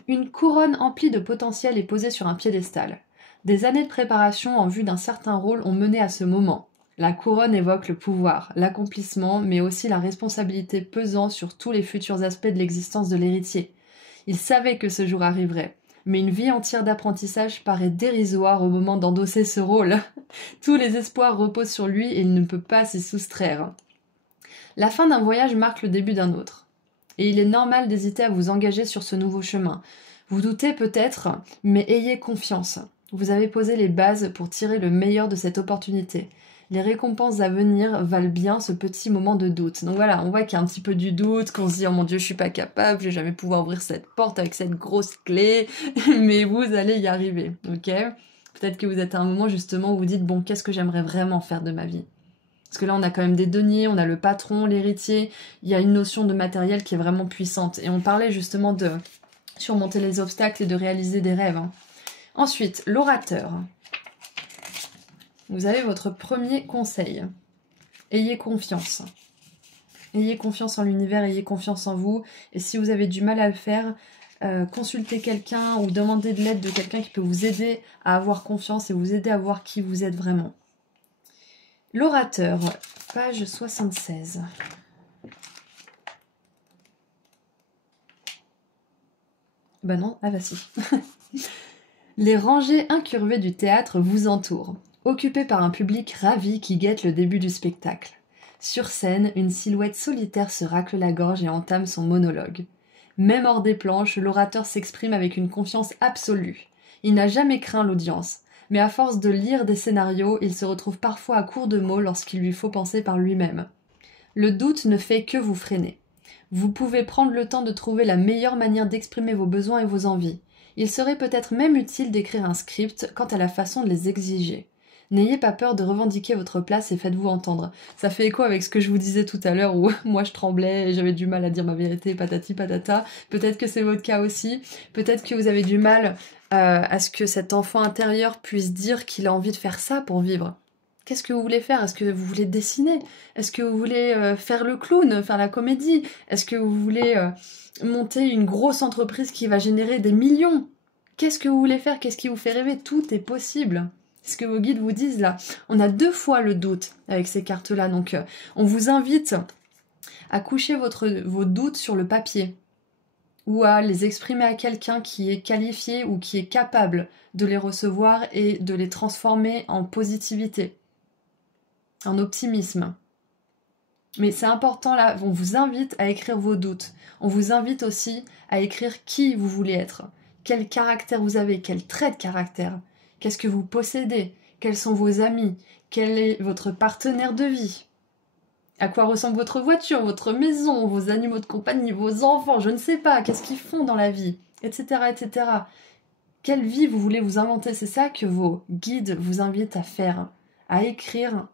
Une couronne emplie de potentiel est posée sur un piédestal. Des années de préparation en vue d'un certain rôle ont mené à ce moment. La couronne évoque le pouvoir, l'accomplissement, mais aussi la responsabilité pesant sur tous les futurs aspects de l'existence de l'héritier. Il savait que ce jour arriverait, mais une vie entière d'apprentissage paraît dérisoire au moment d'endosser ce rôle. Tous les espoirs reposent sur lui et il ne peut pas s'y soustraire. La fin d'un voyage marque le début d'un autre. Et il est normal d'hésiter à vous engager sur ce nouveau chemin. Vous doutez peut-être, mais ayez confiance. Vous avez posé les bases pour tirer le meilleur de cette opportunité. Les récompenses à venir valent bien ce petit moment de doute. Donc voilà, on voit qu'il y a un petit peu du doute, qu'on se dit « Oh mon Dieu, je suis pas capable, je vais jamais pouvoir ouvrir cette porte avec cette grosse clé. » Mais vous allez y arriver, ok? Peut-être que vous êtes à un moment justement où vous dites « Bon, qu'est-ce que j'aimerais vraiment faire de ma vie ?» Parce que là, on a quand même des deniers, on a le patron, l'héritier. Il y a une notion de matériel qui est vraiment puissante. Et on parlait justement de surmonter les obstacles et de réaliser des rêves. Hein. Ensuite, l'orateur. Vous avez votre premier conseil. Ayez confiance. Ayez confiance en l'univers, ayez confiance en vous. Et si vous avez du mal à le faire, consultez quelqu'un ou demandez de l'aide de quelqu'un qui peut vous aider à avoir confiance et vous aider à voir qui vous êtes vraiment. L'orateur, page 76. Bah non, ah bah si. Les rangées incurvées du théâtre vous entourent, occupées par un public ravi qui guette le début du spectacle. Sur scène, une silhouette solitaire se racle la gorge et entame son monologue. Même hors des planches, l'orateur s'exprime avec une confiance absolue. Il n'a jamais craint l'audience. Mais à force de lire des scénarios, il se retrouve parfois à court de mots lorsqu'il lui faut penser par lui-même. Le doute ne fait que vous freiner. Vous pouvez prendre le temps de trouver la meilleure manière d'exprimer vos besoins et vos envies. Il serait peut-être même utile d'écrire un script quant à la façon de les exiger. N'ayez pas peur de revendiquer votre place et faites-vous entendre. Ça fait écho avec ce que je vous disais tout à l'heure où moi je tremblais et j'avais du mal à dire ma vérité, patati patata. Peut-être que c'est votre cas aussi. Peut-être que vous avez du mal à ce que cet enfant intérieur puisse dire qu'il a envie de faire ça pour vivre. Qu'est-ce que vous voulez faire? Est-ce que vous voulez dessiner? Est-ce que vous voulez faire le clown, faire la comédie? Est-ce que vous voulez monter une grosse entreprise qui va générer des millions? Qu'est-ce que vous voulez faire? Qu'est-ce qui vous fait rêver? Tout est possible. C'est ce que vos guides vous disent là. On a 2 fois le doute avec ces cartes-là. Donc on vous invite à coucher vos doutes sur le papier ou à les exprimer à quelqu'un qui est qualifié ou qui est capable de les recevoir et de les transformer en positivité, en optimisme. Mais c'est important là, on vous invite à écrire vos doutes. On vous invite aussi à écrire qui vous voulez être, quel caractère vous avez, quel trait de caractère, qu'est-ce que vous possédez, quels sont vos amis, quel est votre partenaire de vie. À quoi ressemble votre voiture, votre maison, vos animaux de compagnie, vos enfants, je ne sais pas, qu'est-ce qu'ils font dans la vie, etc., etc. Quelle vie vous voulez vous inventer? C'est ça que vos guides vous invitent à faire, à écrire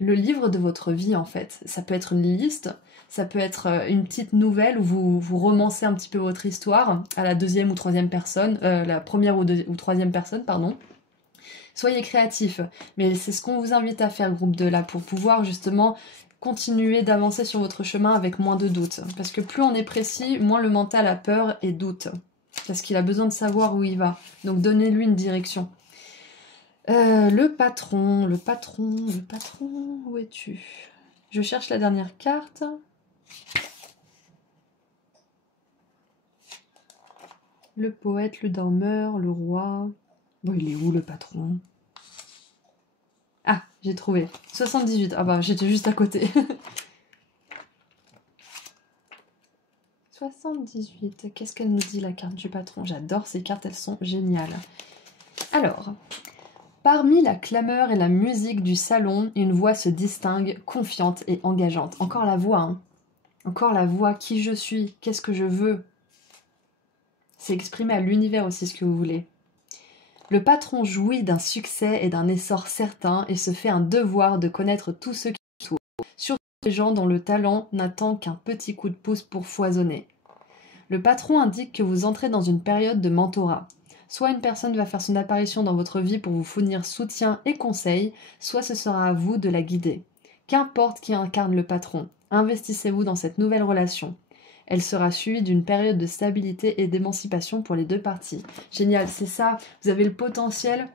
le livre de votre vie en fait. Ça peut être une liste, ça peut être une petite nouvelle où vous romancez un petit peu votre histoire à la 2e ou 3e personne, la 1re ou 3e personne, pardon. Soyez créatifs, mais c'est ce qu'on vous invite à faire, groupe 2, là, pour pouvoir justement continuer d'avancer sur votre chemin avec moins de doutes. Parce que plus on est précis, moins le mental a peur et doute. Parce qu'il a besoin de savoir où il va. Donc donnez-lui une direction. Le patron, le patron, le patron, où es-tu? Je cherche la dernière carte. Le poète, le dormeur, le roi. Bon, il est où le patron? Ah, j'ai trouvé. 78. Ah bah, j'étais juste à côté. 78. Qu'est-ce qu'elle nous dit, la carte du patron? J'adore ces cartes, elles sont géniales. Alors, parmi la clameur et la musique du salon, une voix se distingue, confiante et engageante. Encore la voix, hein. Encore la voix, qui je suis, qu'est-ce que je veux. C'est exprimer à l'univers aussi ce que vous voulez. Le patron jouit d'un succès et d'un essor certain et se fait un devoir de connaître tous ceux qui l'entourent, surtout les gens dont le talent n'attend qu'un petit coup de pouce pour foisonner. Le patron indique que vous entrez dans une période de mentorat. Soit une personne va faire son apparition dans votre vie pour vous fournir soutien et conseils, soit ce sera à vous de la guider. Qu'importe qui incarne le patron, investissez-vous dans cette nouvelle relation. Elle sera suivie d'une période de stabilité et d'émancipation pour les deux parties. Génial, c'est ça, vous avez le potentiel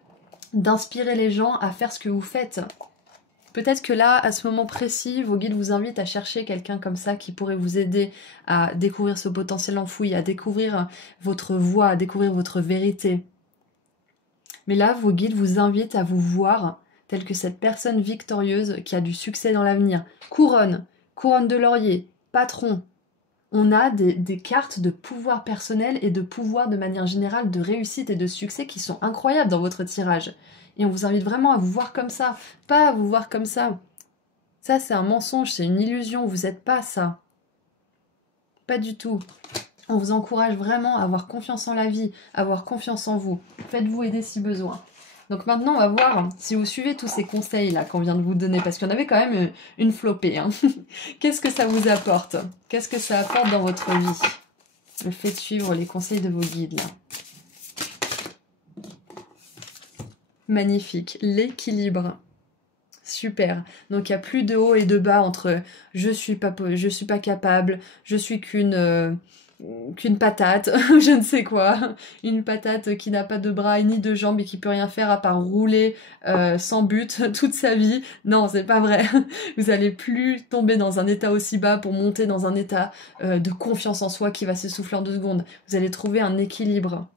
d'inspirer les gens à faire ce que vous faites. Peut-être que là, à ce moment précis, vos guides vous invitent à chercher quelqu'un comme ça qui pourrait vous aider à découvrir ce potentiel enfoui, à découvrir votre voix, à découvrir votre vérité. Mais là, vos guides vous invitent à vous voir tel que cette personne victorieuse qui a du succès dans l'avenir. Couronne, couronne de laurier, patron. On a des cartes de pouvoir personnel et de pouvoir de manière générale de réussite et de succès qui sont incroyables dans votre tirage. Et on vous invite vraiment à vous voir comme ça, pas à vous voir comme ça. Ça, c'est un mensonge, c'est une illusion, vous n'êtes pas ça. Pas du tout. On vous encourage vraiment à avoir confiance en la vie, à avoir confiance en vous. Faites-vous aider si besoin. Donc maintenant, on va voir si vous suivez tous ces conseils-là qu'on vient de vous donner, parce qu'il y en avait quand même une flopée. Hein. Qu'est-ce que ça vous apporte? Qu'est-ce que ça apporte dans votre vie? Le fait de suivre les conseils de vos guides, là. Magnifique. L'équilibre. Super. Donc il n'y a plus de haut et de bas entre je suis pas capable, je suis qu'une patate, je ne sais quoi, une patate qui n'a pas de bras ni de jambes et qui peut rien faire à part rouler sans but toute sa vie. Non, c'est pas vrai. Vous allez plus tomber dans un état aussi bas pour monter dans un état de confiance en soi qui va s'essouffler en 2 secondes. Vous allez trouver un équilibre.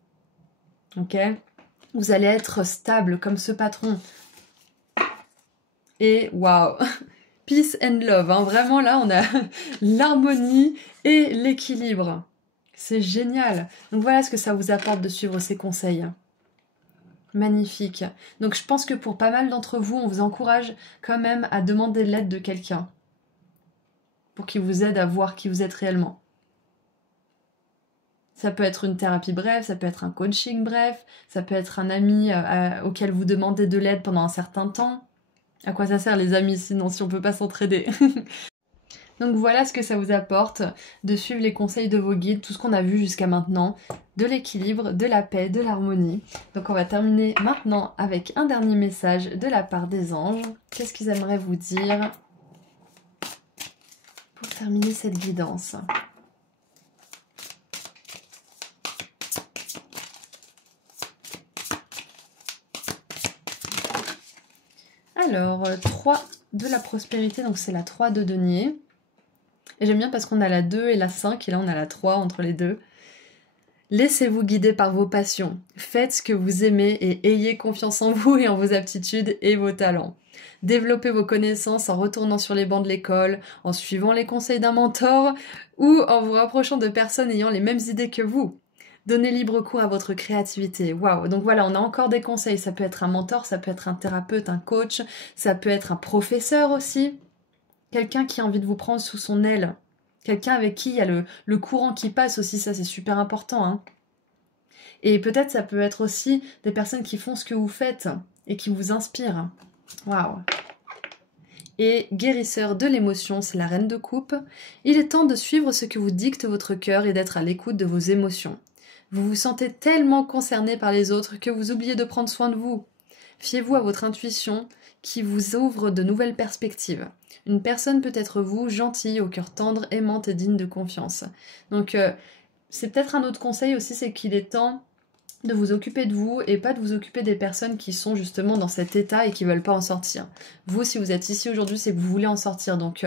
Ok? Vous allez être stable comme ce patron. Et waouh, peace and love, hein. Vraiment là on a l'harmonie et l'équilibre. C'est génial. Donc voilà ce que ça vous apporte de suivre ces conseils. Magnifique. Donc je pense que pour pas mal d'entre vous, on vous encourage quand même à demander l'aide de quelqu'un pour qu'il vous aide à voir qui vous êtes réellement. Ça peut être une thérapie brève, ça peut être un coaching bref, ça peut être un ami auquel vous demandez de l'aide pendant un certain temps. À quoi ça sert les amis sinon si on peut pas s'entraider? Donc voilà ce que ça vous apporte de suivre les conseils de vos guides, tout ce qu'on a vu jusqu'à maintenant, de l'équilibre, de la paix, de l'harmonie. Donc on va terminer maintenant avec un dernier message de la part des anges. Qu'est-ce qu'ils aimeraient vous dire pour terminer cette guidance? Alors, 3 de la prospérité, donc c'est la 3 de denier. Et j'aime bien parce qu'on a la 2 et la 5, et là on a la 3 entre les deux. Laissez-vous guider par vos passions. Faites ce que vous aimez et ayez confiance en vous et en vos aptitudes et vos talents. Développez vos connaissances en retournant sur les bancs de l'école, en suivant les conseils d'un mentor ou en vous rapprochant de personnes ayant les mêmes idées que vous. Donnez libre cours à votre créativité. Waouh! Donc voilà, on a encore des conseils. Ça peut être un mentor, ça peut être un thérapeute, un coach, ça peut être un professeur aussi. Quelqu'un qui a envie de vous prendre sous son aile. Quelqu'un avec qui il y a le courant qui passe aussi, ça c'est super important. Hein. Et peut-être ça peut être aussi des personnes qui font ce que vous faites et qui vous inspirent. Waouh! Et guérisseur de l'émotion, c'est la reine de coupe. Il est temps de suivre ce que vous dicte votre cœur et d'être à l'écoute de vos émotions. Vous vous sentez tellement concerné par les autres que vous oubliez de prendre soin de vous. Fiez-vous à votre intuition qui vous ouvre de nouvelles perspectives. Une personne peut être vous, gentille, au cœur tendre, aimante et digne de confiance. Donc c'est peut-être un autre conseil aussi, c'est qu'il est temps de vous occuper de vous et pas de vous occuper des personnes qui sont justement dans cet état et qui veulent pas en sortir. Vous, si vous êtes ici aujourd'hui, c'est que vous voulez en sortir. Donc,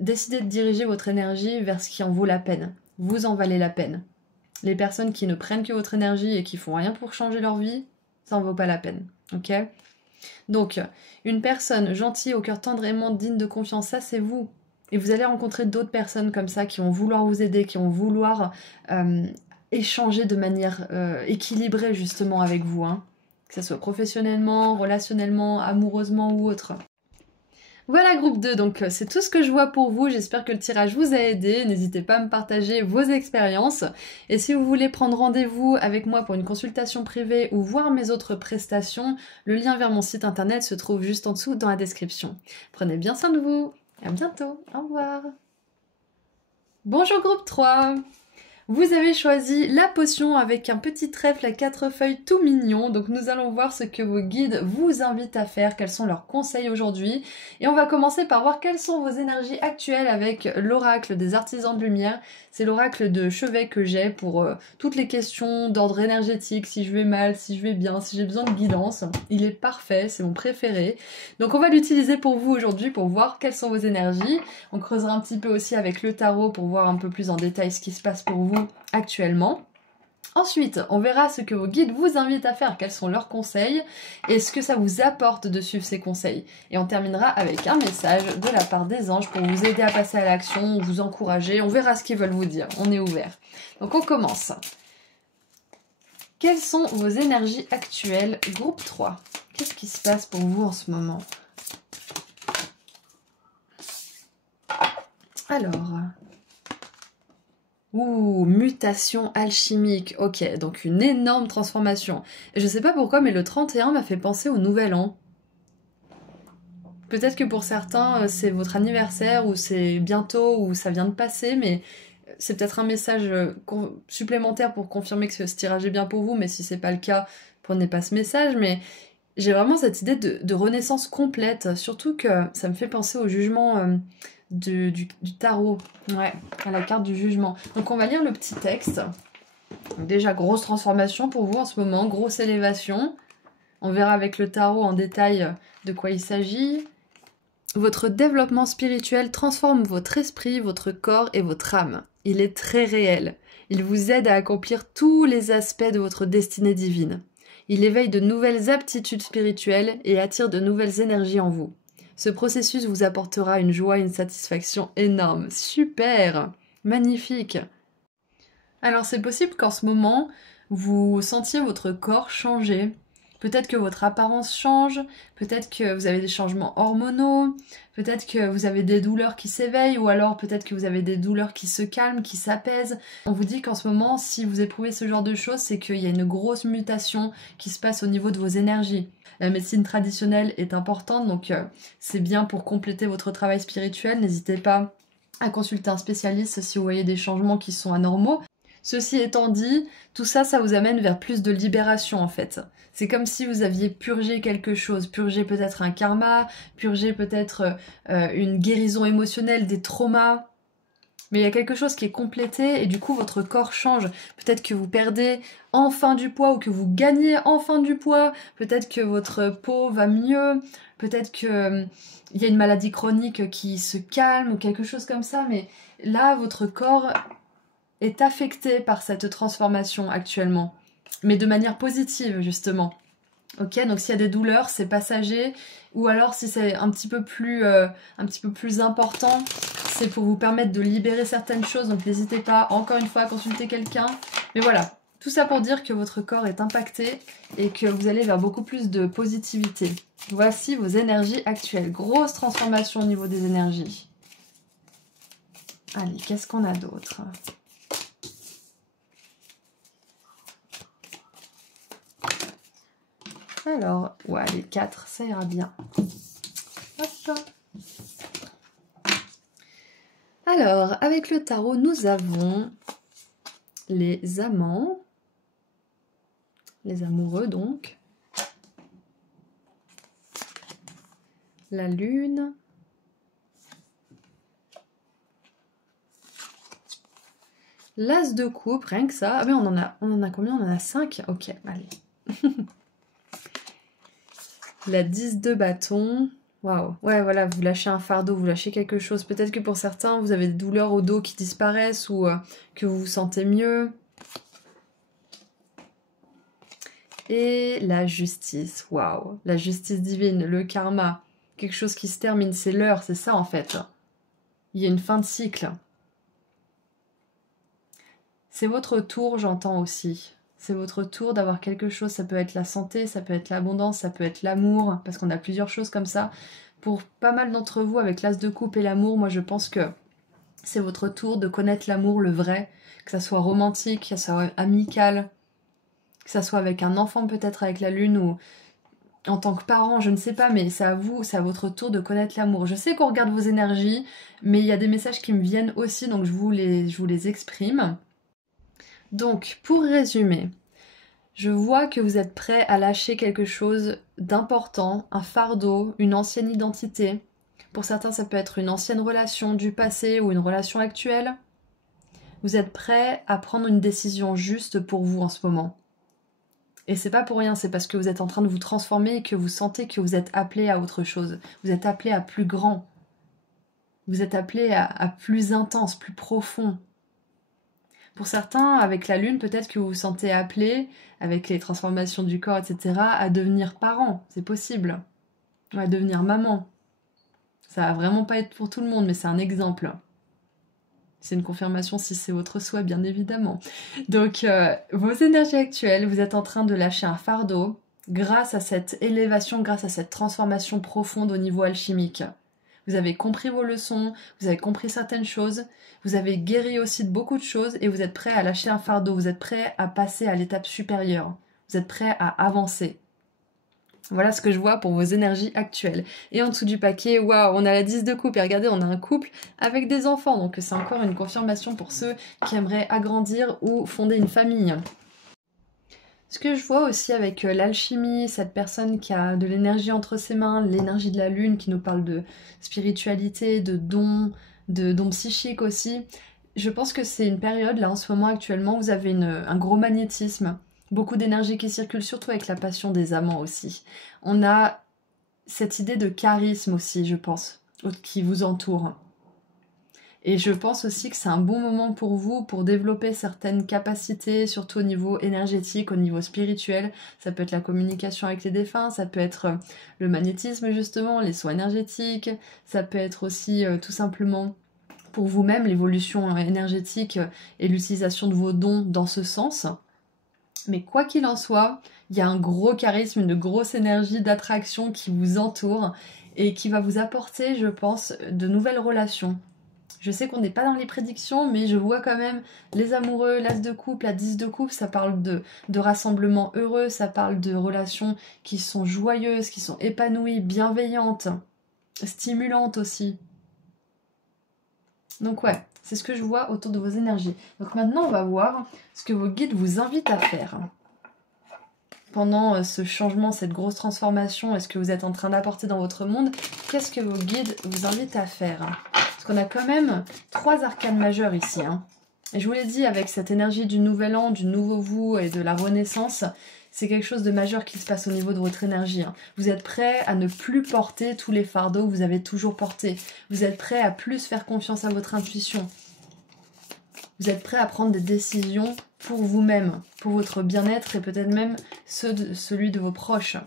décidez de diriger votre énergie vers ce qui en vaut la peine. Vous en valez la peine. Les personnes qui ne prennent que votre énergie et qui font rien pour changer leur vie, ça en vaut pas la peine. Ok? Donc, une personne gentille, au cœur tendre, aimante, digne de confiance, ça c'est vous. Et vous allez rencontrer d'autres personnes comme ça qui vont vouloir vous aider, qui vont vouloir échanger de manière équilibrée justement avec vous, hein. Que ce soit professionnellement, relationnellement, amoureusement ou autre. Voilà groupe 2, donc c'est tout ce que je vois pour vous, j'espère que le tirage vous a aidé, n'hésitez pas à me partager vos expériences, et si vous voulez prendre rendez-vous avec moi pour une consultation privée ou voir mes autres prestations, le lien vers mon site internet se trouve juste en dessous dans la description. Prenez bien soin de vous, à bientôt, au revoir. Bonjour groupe 3. Vous avez choisi la potion avec un petit trèfle à 4 feuilles tout mignon, donc nous allons voir ce que vos guides vous invitent à faire, quels sont leurs conseils aujourd'hui. Et on va commencer par voir quelles sont vos énergies actuelles avec l'oracle des artisans de lumière. C'est l'oracle de chevet que j'ai pour toutes les questions d'ordre énergétique, si je vais mal, si je vais bien, si j'ai besoin de guidance. Il est parfait, c'est mon préféré. Donc on va l'utiliser pour vous aujourd'hui pour voir quelles sont vos énergies. On creusera un petit peu aussi avec le tarot pour voir un peu plus en détail ce qui se passe pour vous actuellement. Ensuite, on verra ce que vos guides vous invitent à faire, quels sont leurs conseils et ce que ça vous apporte de suivre ces conseils. Et on terminera avec un message de la part des anges pour vous aider à passer à l'action, vous encourager. On verra ce qu'ils veulent vous dire. On est ouvert. Donc on commence. Quelles sont vos énergies actuelles, groupe 3? Qu'est-ce qui se passe pour vous en ce moment? Alors... Ouh, mutation alchimique. Ok, donc une énorme transformation. Et je sais pas pourquoi, mais le 31 m'a fait penser au Nouvel An. Peut-être que pour certains, c'est votre anniversaire, ou c'est bientôt, ou ça vient de passer, mais c'est peut-être un message supplémentaire pour confirmer que ce tirage est bien pour vous, mais si c'est pas le cas, prenez pas ce message, mais... J'ai vraiment cette idée de renaissance complète, surtout que ça me fait penser au jugement du tarot, ouais, à la carte du jugement. Donc on va lire le petit texte. Donc déjà, grosse transformation pour vous en ce moment, grosse élévation. On verra avec le tarot en détail de quoi il s'agit. Votre développement spirituel transforme votre esprit, votre corps et votre âme. Il est très réel. Il vous aide à accomplir tous les aspects de votre destinée divine. Il éveille de nouvelles aptitudes spirituelles et attire de nouvelles énergies en vous. Ce processus vous apportera une joie et une satisfaction énormes. Super! Magnifique! Alors c'est possible qu'en ce moment, vous sentiez votre corps changer. Peut-être que votre apparence change, peut-être que vous avez des changements hormonaux, peut-être que vous avez des douleurs qui s'éveillent, ou alors peut-être que vous avez des douleurs qui se calment, qui s'apaisent. On vous dit qu'en ce moment, si vous éprouvez ce genre de choses, c'est qu'il y a une grosse mutation qui se passe au niveau de vos énergies. La médecine traditionnelle est importante, donc c'est bien pour compléter votre travail spirituel. N'hésitez pas à consulter un spécialiste si vous voyez des changements qui sont anormaux. Ceci étant dit, tout ça, ça vous amène vers plus de libération en fait. C'est comme si vous aviez purgé quelque chose, purgé peut-être un karma, purgé peut-être une guérison émotionnelle, des traumas. Mais il y a quelque chose qui est complété et du coup votre corps change. Peut-être que vous perdez enfin du poids ou que vous gagnez enfin du poids. Peut-être que votre peau va mieux. Peut-être que il y a une maladie chronique qui se calme ou quelque chose comme ça. Mais là, votre corps est affecté par cette transformation actuellement, mais de manière positive justement. Ok, donc s'il y a des douleurs, c'est passager, ou alors si c'est un petit peu plus important, c'est pour vous permettre de libérer certaines choses, donc n'hésitez pas encore une fois à consulter quelqu'un. Mais voilà, tout ça pour dire que votre corps est impacté et que vous allez vers beaucoup plus de positivité. Voici vos énergies actuelles. Grosse transformation au niveau des énergies. Allez, qu'est-ce qu'on a d'autre ? Alors, ouais, les 4, ça ira bien. Hop. Alors, avec le tarot, nous avons les amants, les amoureux donc, la lune, L'as de coupe, rien que ça. Ah mais on en a combien? On en a 5? Ok, allez. La 10 de bâton. Waouh. Ouais, voilà, vous lâchez un fardeau, vous lâchez quelque chose. Peut-être que pour certains, vous avez des douleurs au dos qui disparaissent ou que vous vous sentez mieux. Et la justice. Waouh. La justice divine, le karma. Quelque chose qui se termine, c'est l'heure, c'est ça en fait. Il y a une fin de cycle. C'est votre tour, j'entends aussi. C'est votre tour d'avoir quelque chose. Ça peut être la santé, ça peut être l'abondance, ça peut être l'amour, parce qu'on a plusieurs choses comme ça. Pour pas mal d'entre vous, avec l'as de coupe et l'amour, moi je pense que c'est votre tour de connaître l'amour, le vrai, que ça soit romantique, que ça soit amical, que ça soit avec un enfant peut-être avec la lune ou en tant que parent, je ne sais pas, mais c'est à vous, c'est à votre tour de connaître l'amour. Je sais qu'on regarde vos énergies, mais il y a des messages qui me viennent aussi, donc je vous les exprime. Donc, pour résumer, je vois que vous êtes prêt à lâcher quelque chose d'important, un fardeau, une ancienne identité. Pour certains, ça peut être une ancienne relation du passé ou une relation actuelle. Vous êtes prêt à prendre une décision juste pour vous en ce moment. Et c'est pas pour rien, c'est parce que vous êtes en train de vous transformer et que vous sentez que vous êtes appelé à autre chose. Vous êtes appelé à plus grand. Vous êtes appelé à plus intense, plus profond. Pour certains, avec la lune, peut-être que vous vous sentez appelé, avec les transformations du corps, etc., à devenir parent. C'est possible. Ou à devenir maman. Ça va vraiment pas être pour tout le monde, mais c'est un exemple. C'est une confirmation si c'est votre souhait, bien évidemment. Donc, vos énergies actuelles, vous êtes en train de lâcher un fardeau grâce à cette élévation, grâce à cette transformation profonde au niveau alchimique. Vous avez compris vos leçons, vous avez compris certaines choses, vous avez guéri aussi de beaucoup de choses et vous êtes prêt à lâcher un fardeau, vous êtes prêt à passer à l'étape supérieure, vous êtes prêt à avancer. Voilà ce que je vois pour vos énergies actuelles. Et en dessous du paquet, waouh, on a la 10 de coupe. Et regardez, on a un couple avec des enfants. Donc c'est encore une confirmation pour ceux qui aimeraient agrandir ou fonder une famille. Ce que je vois aussi avec l'alchimie, cette personne qui a de l'énergie entre ses mains, l'énergie de la lune qui nous parle de spiritualité, de dons psychiques aussi. Je pense que c'est une période, là en ce moment actuellement, vous avez un gros magnétisme. Beaucoup d'énergie qui circule, surtout avec la passion des amants aussi. On a cette idée de charisme aussi, je pense, qui vous entoure. Et je pense aussi que c'est un bon moment pour vous pour développer certaines capacités, surtout au niveau énergétique, au niveau spirituel. Ça peut être la communication avec les défunts, ça peut être le magnétisme justement, les soins énergétiques, ça peut être aussi tout simplement pour vous-même l'évolution énergétique et l'utilisation de vos dons dans ce sens. Mais quoi qu'il en soit, il y a un gros charisme, une grosse énergie d'attraction qui vous entoure et qui va vous apporter, je pense, de nouvelles relations. Je sais qu'on n'est pas dans les prédictions, mais je vois quand même les amoureux, l'as de coupe, la 10 de coupe, ça parle de rassemblements heureux, ça parle de relations qui sont joyeuses, qui sont épanouies, bienveillantes, stimulantes aussi. Donc ouais, c'est ce que je vois autour de vos énergies. Donc maintenant, on va voir ce que vos guides vous invitent à faire. Pendant ce changement, cette grosse transformation, est-ce que vous êtes en train d'apporter dans votre monde? Qu'est-ce que vos guides vous invitent à faire? Parce qu'on a quand même 3 arcanes majeures ici. Et je vous l'ai dit, avec cette énergie du nouvel an, du nouveau vous et de la renaissance, c'est quelque chose de majeur qui se passe au niveau de votre énergie. Vous êtes prêt à ne plus porter tous les fardeaux que vous avez toujours portés. Vous êtes prêt à plus faire confiance à votre intuition. Vous êtes prêt à prendre des décisions pour vous-même, pour votre bien-être et peut-être même celui de vos proches.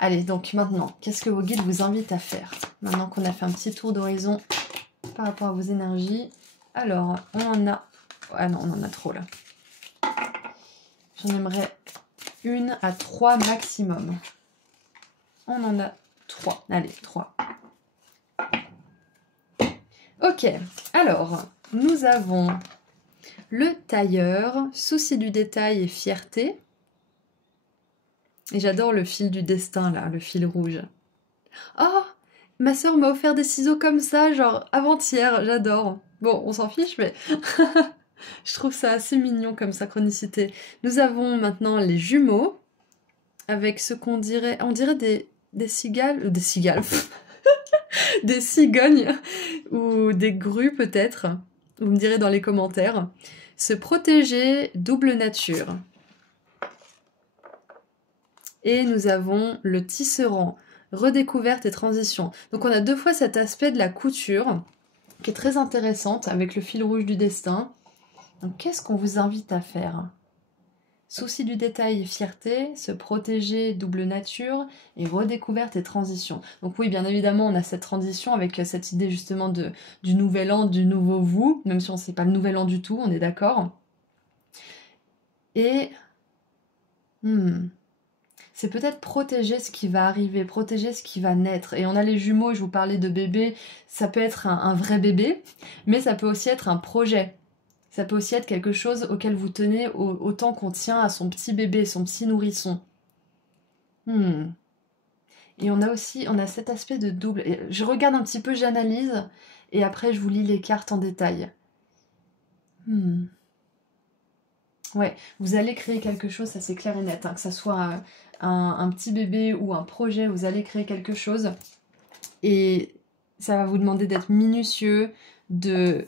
Allez, donc maintenant, qu'est-ce que vos guides vous invitent à faire? Maintenant qu'on a fait un petit tour d'horizon par rapport à vos énergies. Alors, on en a... Ah non, on en a trop là. J'en aimerais 1 à 3 maximum. On en a 3. Allez, 3. Ok, alors, nous avons le tailleur, souci du détail et fierté. Et j'adore le fil du destin, là, le fil rouge. Oh, ma sœur m'a offert des ciseaux comme ça, genre avant-hier, j'adore. Bon, on s'en fiche, mais je trouve ça assez mignon comme synchronicité. Nous avons maintenant les jumeaux, avec ce qu'on dirait... On dirait des cigales... Des cigales des cigognes, ou des grues peut-être. Vous me direz dans les commentaires. Se protéger, double nature. Et nous avons le tisserand, redécouverte et transition. Donc on a 2 fois cet aspect de la couture qui est très intéressante avec le fil rouge du destin. Donc qu'est-ce qu'on vous invite à faire? Souci du détail et fierté, se protéger, double nature, et redécouverte et transition. Donc oui, bien évidemment, on a cette transition avec cette idée justement du nouvel an, du nouveau vous, même si on ne sait pas le nouvel an du tout, on est d'accord. Et c'est peut-être protéger ce qui va arriver, protéger ce qui va naître. Et on a les jumeaux, je vous parlais de bébé, ça peut être un vrai bébé, mais ça peut aussi être un projet. Ça peut aussi être quelque chose auquel vous tenez autant qu'on tient à son petit bébé, son petit nourrisson. Et on a cet aspect de double. Et je regarde un petit peu, j'analyse, et après je vous lis les cartes en détail. Ouais, vous allez créer quelque chose, ça c'est clair et net, hein, que ça soit un petit bébé ou un projet, vous allez créer quelque chose. Et ça va vous demander d'être minutieux, de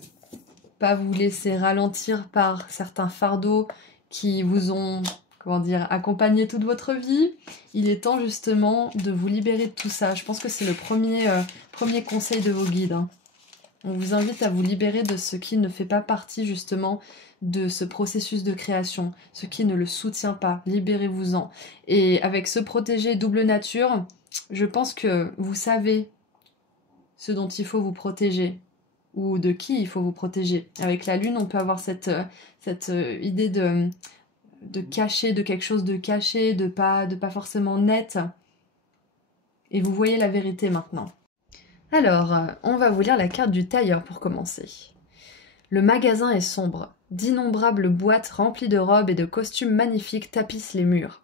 pas vous laisser ralentir par certains fardeaux qui vous ont, comment dire, accompagné toute votre vie. Il est temps justement de vous libérer de tout ça. Je pense que c'est le premier conseil de vos guides. Hein. On vous invite à vous libérer de ce qui ne fait pas partie justement de ce processus de création, ce qui ne le soutient pas. Libérez-vous-en. Et avec ce protégé double nature, je pense que vous savez ce dont il faut vous protéger ou de qui il faut vous protéger. Avec la lune, on peut avoir cette idée de cacher, de quelque chose de caché, de pas forcément net. Et vous voyez la vérité maintenant. Alors, on va vous lire la carte du tailleur pour commencer. Le magasin est sombre. D'innombrables boîtes remplies de robes et de costumes magnifiques tapissent les murs.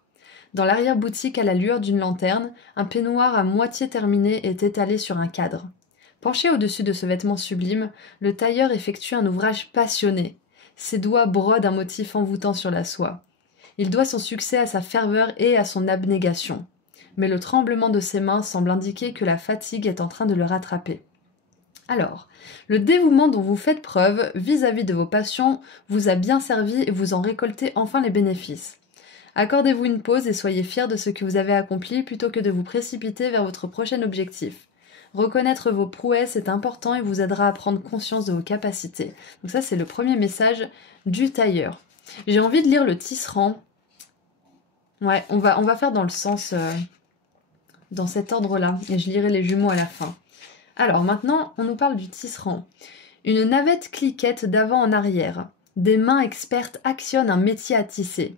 Dans l'arrière-boutique, à la lueur d'une lanterne, un peignoir à moitié terminé est étalé sur un cadre. Penché au-dessus de ce vêtement sublime, le tailleur effectue un ouvrage passionné. Ses doigts brodent un motif envoûtant sur la soie. Il doit son succès à sa ferveur et à son abnégation. Mais le tremblement de ses mains semble indiquer que la fatigue est en train de le rattraper. Alors, le dévouement dont vous faites preuve vis-à-vis de vos passions vous a bien servi et vous en récoltez enfin les bénéfices. Accordez-vous une pause et soyez fiers de ce que vous avez accompli plutôt que de vous précipiter vers votre prochain objectif. Reconnaître vos prouesses est important et vous aidera à prendre conscience de vos capacités. Donc ça, c'est le premier message du tailleur. J'ai envie de lire le tisserand. Ouais, on va faire dans le sens, dans cet ordre-là. Et je lirai les jumeaux à la fin. Alors maintenant, on nous parle du tisserand. Une navette cliquette d'avant en arrière. Des mains expertes actionnent un métier à tisser.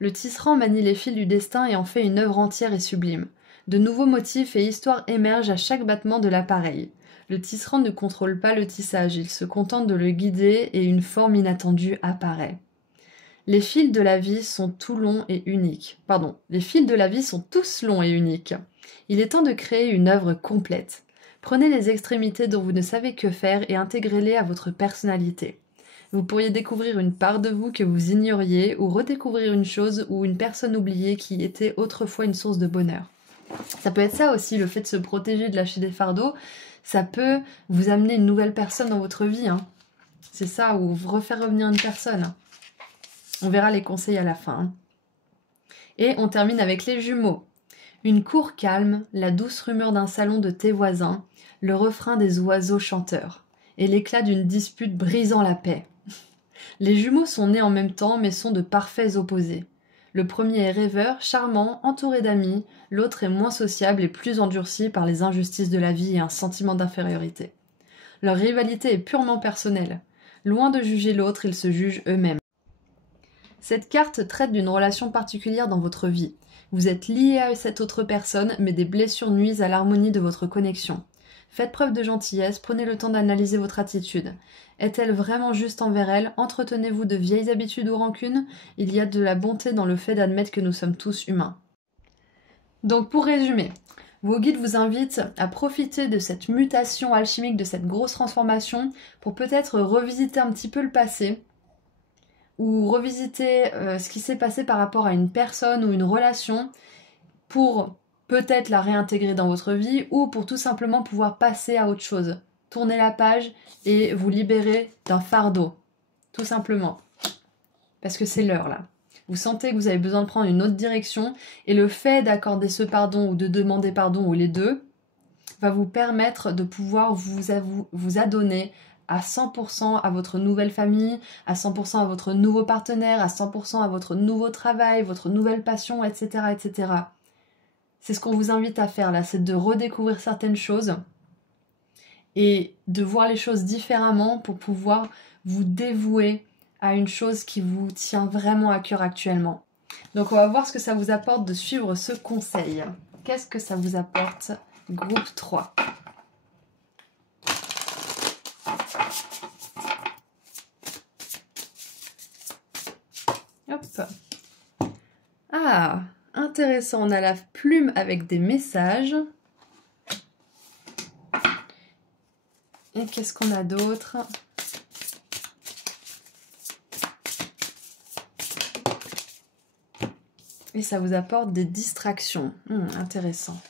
Le tisserand manie les fils du destin et en fait une œuvre entière et sublime. De nouveaux motifs et histoires émergent à chaque battement de l'appareil. Le tisserand ne contrôle pas le tissage, il se contente de le guider et une forme inattendue apparaît. Les fils de la vie sont tous longs et uniques. Les fils de la vie sont tous longs et uniques. Il est temps de créer une œuvre complète. Prenez les extrémités dont vous ne savez que faire et intégrez-les à votre personnalité. Vous pourriez découvrir une part de vous que vous ignoriez ou redécouvrir une chose ou une personne oubliée qui était autrefois une source de bonheur. Ça peut être ça aussi, le fait de se protéger, de lâcher des fardeaux, ça peut vous amener une nouvelle personne dans votre vie. Hein. C'est ça, ou vous refaire revenir une personne. On verra les conseils à la fin. Hein. Et on termine avec les jumeaux. Une cour calme, la douce rumeur d'un salon de thé voisin, le refrain des oiseaux chanteurs, et l'éclat d'une dispute brisant la paix. Les jumeaux sont nés en même temps, mais sont de parfaits opposés. Le premier est rêveur, charmant, entouré d'amis, l'autre est moins sociable et plus endurci par les injustices de la vie et un sentiment d'infériorité. Leur rivalité est purement personnelle. Loin de juger l'autre, ils se jugent eux-mêmes. Cette carte traite d'une relation particulière dans votre vie. Vous êtes lié à cette autre personne, mais des blessures nuisent à l'harmonie de votre connexion. Faites preuve de gentillesse, prenez le temps d'analyser votre attitude. Est-elle vraiment juste envers elle? Entretenez-vous de vieilles habitudes ou rancunes? Il y a de la bonté dans le fait d'admettre que nous sommes tous humains. Donc pour résumer, vos guides vous invitent à profiter de cette mutation alchimique, de cette grosse transformation, pour peut-être revisiter un petit peu le passé, ou revisiter ce qui s'est passé par rapport à une personne ou une relation, pour peut-être la réintégrer dans votre vie, ou pour tout simplement pouvoir passer à autre chose. tourner la page et vous libérer d'un fardeau, tout simplement. Parce que c'est l'heure là. Vous sentez que vous avez besoin de prendre une autre direction et le fait d'accorder ce pardon ou de demander pardon ou les deux va vous permettre de pouvoir vous adonner à 100% à votre nouvelle famille, à 100% à votre nouveau partenaire, à 100% à votre nouveau travail, votre nouvelle passion, etc. etc. C'est ce qu'on vous invite à faire là, c'est de redécouvrir certaines choses et de voir les choses différemment pour pouvoir vous dévouer à une chose qui vous tient vraiment à cœur actuellement. Donc on va voir ce que ça vous apporte de suivre ce conseil. Qu'est-ce que ça vous apporte, groupe 3? Hop. Ah, intéressant, on a la plume avec des messages. Et qu'est-ce qu'on a d'autre? Et ça vous apporte des distractions. Intéressant.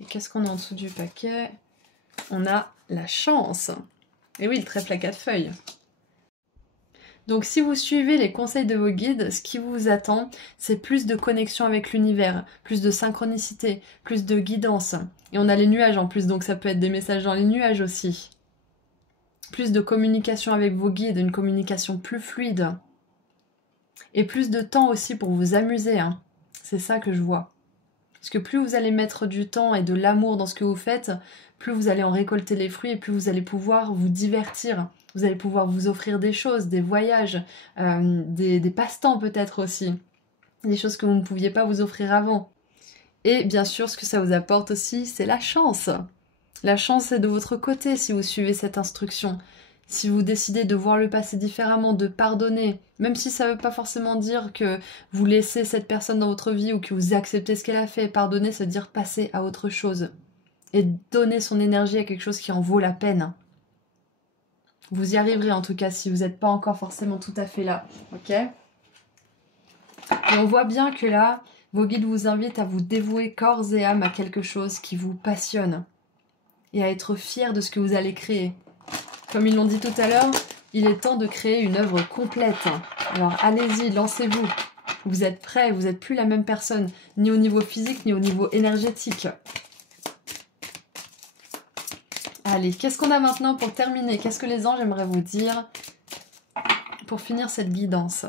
Et qu'est-ce qu'on a en dessous du paquet? On a la chance. Et oui, le trèfle à 4 feuilles. Donc si vous suivez les conseils de vos guides, ce qui vous attend, c'est plus de connexion avec l'univers, plus de synchronicité, plus de guidance. Et on a les nuages en plus, donc ça peut être des messages dans les nuages aussi. Plus de communication avec vos guides, une communication plus fluide. Et plus de temps aussi pour vous amuser, hein. C'est ça que je vois. Parce que plus vous allez mettre du temps et de l'amour dans ce que vous faites, plus vous allez en récolter les fruits et plus vous allez pouvoir vous divertir. Vous allez pouvoir vous offrir des choses, des voyages, des passe-temps peut-être aussi. Des choses que vous ne pouviez pas vous offrir avant. Et bien sûr, ce que ça vous apporte aussi, c'est la chance. La chance est de votre côté si vous suivez cette instruction. Si vous décidez de voir le passé différemment, de pardonner, même si ça ne veut pas forcément dire que vous laissez cette personne dans votre vie ou que vous acceptez ce qu'elle a fait, pardonner, c'est dire passer à autre chose. Et donner son énergie à quelque chose qui en vaut la peine. Vous y arriverez en tout cas si vous n'êtes pas encore forcément tout à fait là, ok? Et on voit bien que là, vos guides vous invitent à vous dévouer corps et âme à quelque chose qui vous passionne et à être fier de ce que vous allez créer. Comme ils l'ont dit tout à l'heure, il est temps de créer une œuvre complète. Alors allez-y, lancez-vous. Vous êtes prêts, vous n'êtes plus la même personne, ni au niveau physique, ni au niveau énergétique. Allez, qu'est-ce qu'on a maintenant pour terminer? Qu'est-ce que les anges aimeraient vous dire pour finir cette guidance?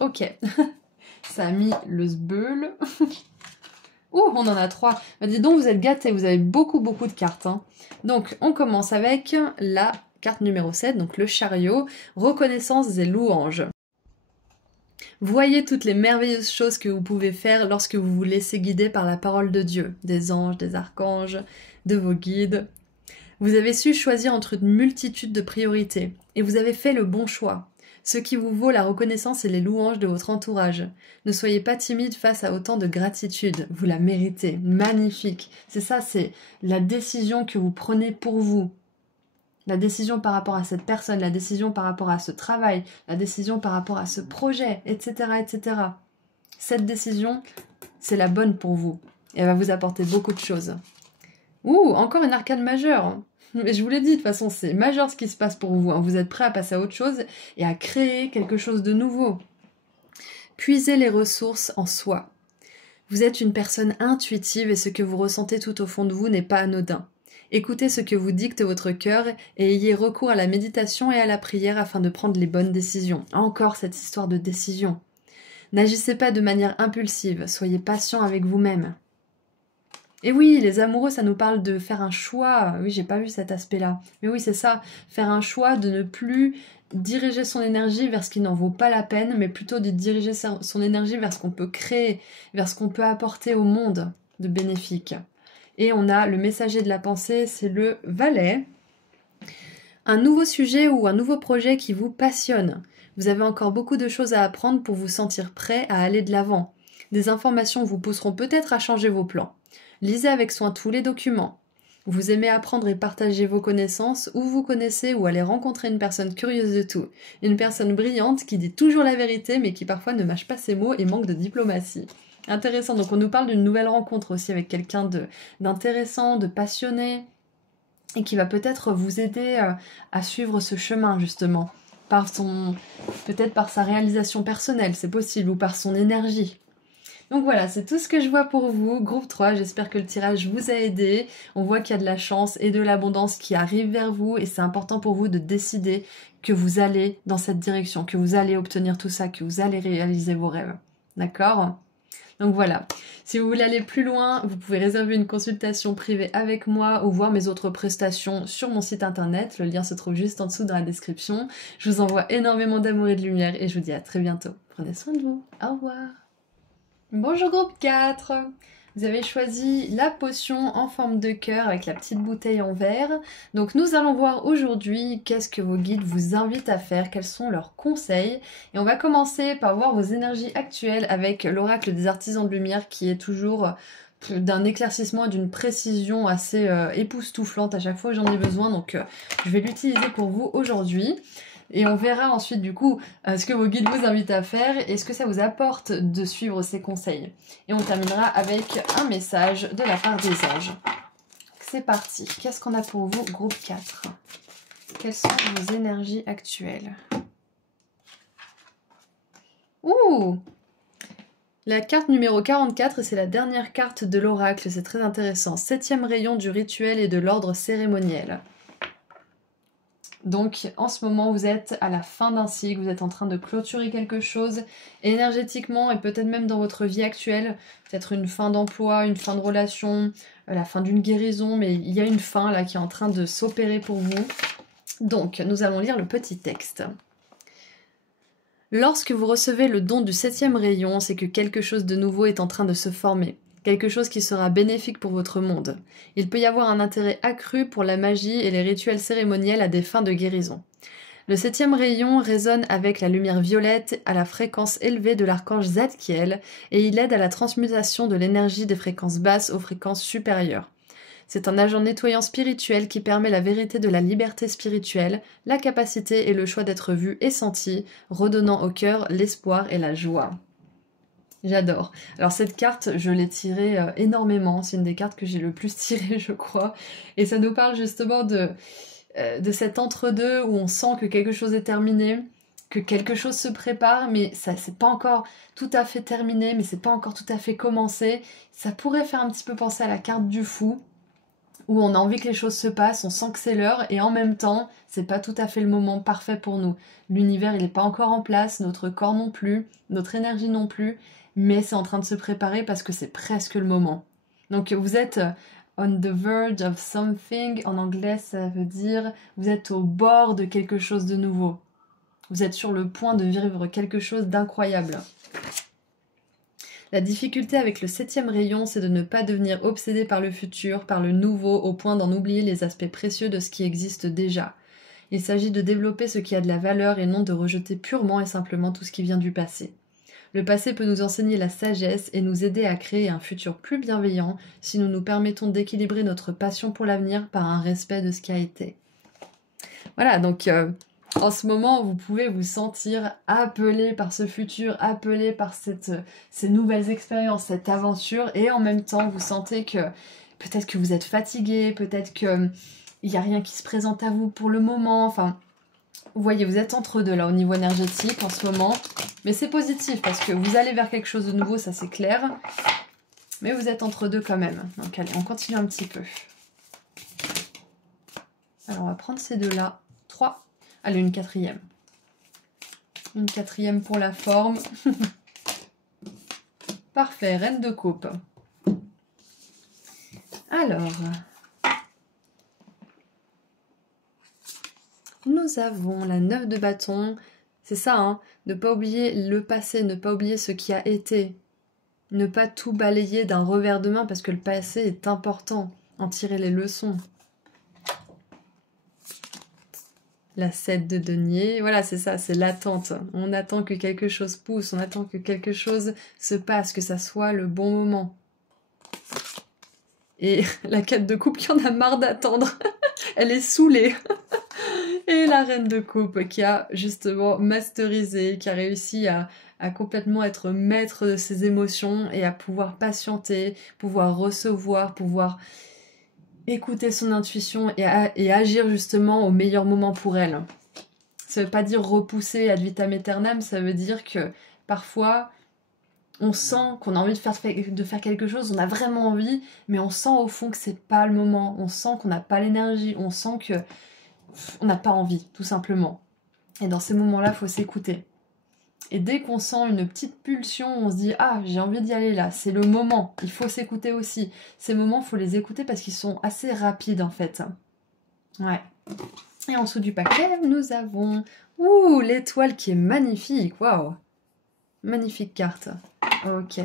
Ok, ça a mis le sbeul. Ouh, on en a 3. Bah, dis donc, vous êtes gâtés, vous avez beaucoup de cartes. Hein. Donc, on commence avec la carte numéro 7, donc le chariot, reconnaissance et louanges. Voyez toutes les merveilleuses choses que vous pouvez faire lorsque vous vous laissez guider par la parole de Dieu, des anges, des archanges, de vos guides. Vous avez su choisir entre une multitude de priorités et vous avez fait le bon choix. Ce qui vous vaut la reconnaissance et les louanges de votre entourage. Ne soyez pas timide face à autant de gratitude, vous la méritez, magnifique. C'est ça, c'est la décision que vous prenez pour vous. La décision par rapport à cette personne, la décision par rapport à ce travail, la décision par rapport à ce projet, etc. etc. Cette décision, c'est la bonne pour vous. Et elle va vous apporter beaucoup de choses. Ouh, encore une arcane majeure. Mais je vous l'ai dit, de toute façon, c'est majeur ce qui se passe pour vous. Hein. Vous êtes prêts à passer à autre chose et à créer quelque chose de nouveau. Puisez les ressources en soi. Vous êtes une personne intuitive et ce que vous ressentez tout au fond de vous n'est pas anodin. Écoutez ce que vous dicte votre cœur et ayez recours à la méditation et à la prière afin de prendre les bonnes décisions. Encore cette histoire de décision. N'agissez pas de manière impulsive, soyez patient avec vous-même. Et oui, les amoureux, ça nous parle de faire un choix. Oui, j'ai pas vu cet aspect-là. Mais oui, c'est ça. Faire un choix de ne plus diriger son énergie vers ce qui n'en vaut pas la peine, mais plutôt de diriger son énergie vers ce qu'on peut créer, vers ce qu'on peut apporter au monde de bénéfique. Et on a le messager de la pensée, c'est le valet. Un nouveau sujet ou un nouveau projet qui vous passionne. Vous avez encore beaucoup de choses à apprendre pour vous sentir prêt à aller de l'avant. Des informations vous pousseront peut-être à changer vos plans. Lisez avec soin tous les documents. Vous aimez apprendre et partager vos connaissances, ou vous connaissez ou allez rencontrer une personne curieuse de tout. Une personne brillante qui dit toujours la vérité mais qui parfois ne mâche pas ses mots et manque de diplomatie. Intéressant, donc on nous parle d'une nouvelle rencontre aussi avec quelqu'un d'intéressant, de passionné, et qui va peut-être vous aider à suivre ce chemin justement, peut-être par sa réalisation personnelle, c'est possible, ou par son énergie. Donc voilà, c'est tout ce que je vois pour vous, groupe 3, j'espère que le tirage vous a aidé. On voit qu'il y a de la chance et de l'abondance qui arrivent vers vous et c'est important pour vous de décider que vous allez dans cette direction, que vous allez obtenir tout ça, que vous allez réaliser vos rêves. D'accord ? Donc voilà, si vous voulez aller plus loin, vous pouvez réserver une consultation privée avec moi ou voir mes autres prestations sur mon site internet. Le lien se trouve juste en dessous dans la description. Je vous envoie énormément d'amour et de lumière et je vous dis à très bientôt. Prenez soin de vous. Au revoir. Bonjour groupe 4. Vous avez choisi la potion en forme de cœur avec la petite bouteille en verre. Donc nous allons voir aujourd'hui qu'est-ce que vos guides vous invitent à faire, quels sont leurs conseils. Et on va commencer par voir vos énergies actuelles avec l'oracle des artisans de lumière qui est toujours d'un éclaircissement et d'une précision assez époustouflante à chaque fois que j'en ai besoin. Donc je vais l'utiliser pour vous aujourd'hui. Et on verra ensuite du coup ce que vos guides vous invitent à faire et ce que ça vous apporte de suivre ces conseils. Et on terminera avec un message de la part des anges. C'est parti. Qu'est-ce qu'on a pour vous, groupe 4? Quelles sont vos énergies actuelles? Ouh! La carte numéro 44, et c'est la dernière carte de l'oracle, c'est très intéressant. 7e rayon du rituel et de l'ordre cérémoniel. Donc en ce moment vous êtes à la fin d'un cycle, vous êtes en train de clôturer quelque chose énergétiquement et peut-être même dans votre vie actuelle, peut-être une fin d'emploi, une fin de relation, la fin d'une guérison, mais il y a une fin là qui est en train de s'opérer pour vous. Donc nous allons lire le petit texte. Lorsque vous recevez le don du 7e rayon, c'est que quelque chose de nouveau est en train de se former. Quelque chose qui sera bénéfique pour votre monde. Il peut y avoir un intérêt accru pour la magie et les rituels cérémoniels à des fins de guérison. Le 7e rayon résonne avec la lumière violette à la fréquence élevée de l'archange Zadkiel et il aide à la transmutation de l'énergie des fréquences basses aux fréquences supérieures. C'est un agent nettoyant spirituel qui permet la vérité de la liberté spirituelle, la capacité et le choix d'être vu et senti, redonnant au cœur l'espoir et la joie. J'adore. Alors cette carte, je l'ai tirée énormément. C'est une des cartes que j'ai le plus tirées, je crois. Et ça nous parle justement de cet entre-deux où on sent que quelque chose est terminé, que quelque chose se prépare, mais ça c'est pas encore tout à fait terminé, mais c'est pas encore tout à fait commencé. Ça pourrait faire un petit peu penser à la carte du fou, où on a envie que les choses se passent, on sent que c'est l'heure, et en même temps, c'est pas tout à fait le moment parfait pour nous. L'univers, il n'est pas encore en place, notre corps non plus, notre énergie non plus, mais c'est en train de se préparer parce que c'est presque le moment. Donc vous êtes on the verge of something, en anglais ça veut dire vous êtes au bord de quelque chose de nouveau. Vous êtes sur le point de vivre quelque chose d'incroyable. La difficulté avec le 7e rayon, c'est de ne pas devenir obsédé par le futur, par le nouveau, au point d'en oublier les aspects précieux de ce qui existe déjà. Il s'agit de développer ce qui a de la valeur et non de rejeter purement et simplement tout ce qui vient du passé. Le passé peut nous enseigner la sagesse et nous aider à créer un futur plus bienveillant si nous nous permettons d'équilibrer notre passion pour l'avenir par un respect de ce qui a été. Voilà, donc en ce moment, vous pouvez vous sentir appelé par ce futur, appelé par ces nouvelles expériences, cette aventure, et en même temps, vous sentez que peut-être que vous êtes fatigué, peut-être qu'il n'y a rien qui se présente à vous pour le moment, enfin... Vous voyez, vous êtes entre deux là au niveau énergétique en ce moment. Mais c'est positif parce que vous allez vers quelque chose de nouveau, ça c'est clair. Mais vous êtes entre deux quand même. Donc allez, on continue un petit peu. Alors on va prendre ces deux-là. 3. Allez, une quatrième. Une quatrième pour la forme. Parfait, reine de coupe. Alors... Nous avons la 9 de bâton, c'est ça, hein, ne pas oublier le passé, ne pas oublier ce qui a été, ne pas tout balayer d'un revers de main parce que le passé est important, en tirer les leçons. La 7 de denier, voilà c'est ça, c'est l'attente, on attend que quelque chose pousse, on attend que quelque chose se passe, que ça soit le bon moment. Et la 4 de coupe qui en a marre d'attendre, elle est saoulée. Et la reine de coupe qui a justement masterisé, qui a réussi à à complètement être maître de ses émotions et à pouvoir patienter, pouvoir recevoir, pouvoir écouter son intuition et agir justement au meilleur moment pour elle. Ça veut pas dire repousser ad vitam aeternam, ça veut dire que parfois on sent qu'on a envie de faire quelque chose, on a vraiment envie, mais on sent au fond que c'est pas le moment, on sent qu'on n'a pas l'énergie, on sent que on n'a pas envie, tout simplement. Et dans ces moments-là, il faut s'écouter. Et dès qu'on sent une petite pulsion, on se dit « Ah, j'ai envie d'y aller là, c'est le moment ». Il faut s'écouter aussi. Ces moments, il faut les écouter parce qu'ils sont assez rapides en fait. Ouais. Et en dessous du paquet, nous avons... Ouh, l'étoile qui est magnifique, waouh. Magnifique carte. Ok.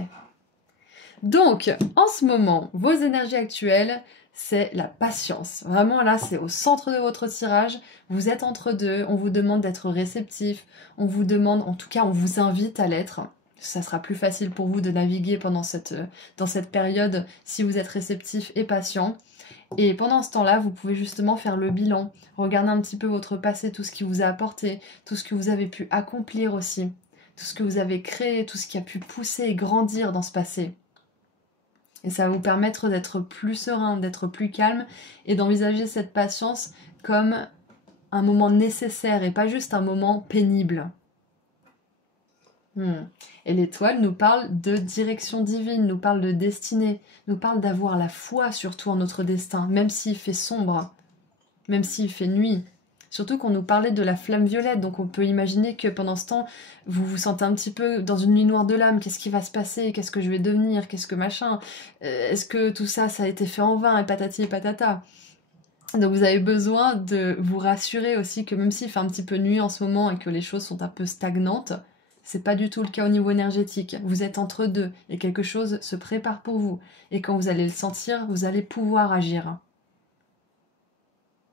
Donc, en ce moment, vos énergies actuelles, c'est la patience. Vraiment, là, c'est au centre de votre tirage. Vous êtes entre deux. On vous demande d'être réceptif. On vous demande, en tout cas, on vous invite à l'être. Ça sera plus facile pour vous de naviguer dans cette période si vous êtes réceptif et patient. Et pendant ce temps-là, vous pouvez justement faire le bilan. Regarder un petit peu votre passé, tout ce qui vous a apporté, tout ce que vous avez pu accomplir aussi, tout ce que vous avez créé, tout ce qui a pu pousser et grandir dans ce passé. Et ça va vous permettre d'être plus serein, d'être plus calme et d'envisager cette patience comme un moment nécessaire et pas juste un moment pénible. Et l'étoile nous parle de direction divine, nous parle de destinée, nous parle d'avoir la foi surtout en notre destin, même s'il fait sombre, même s'il fait nuit. Surtout qu'on nous parlait de la flamme violette, donc on peut imaginer que pendant ce temps, vous vous sentez un petit peu dans une nuit noire de l'âme. Qu'est-ce qui va se passer? Qu'est-ce que je vais devenir? Qu'est-ce que machin? Est-ce que tout ça, ça a été fait en vain? Et patati et patata. Donc vous avez besoin de vous rassurer aussi que même s'il fait un petit peu nuit en ce moment et que les choses sont un peu stagnantes, c'est pas du tout le cas au niveau énergétique. Vous êtes entre deux et quelque chose se prépare pour vous. Et quand vous allez le sentir, vous allez pouvoir agir.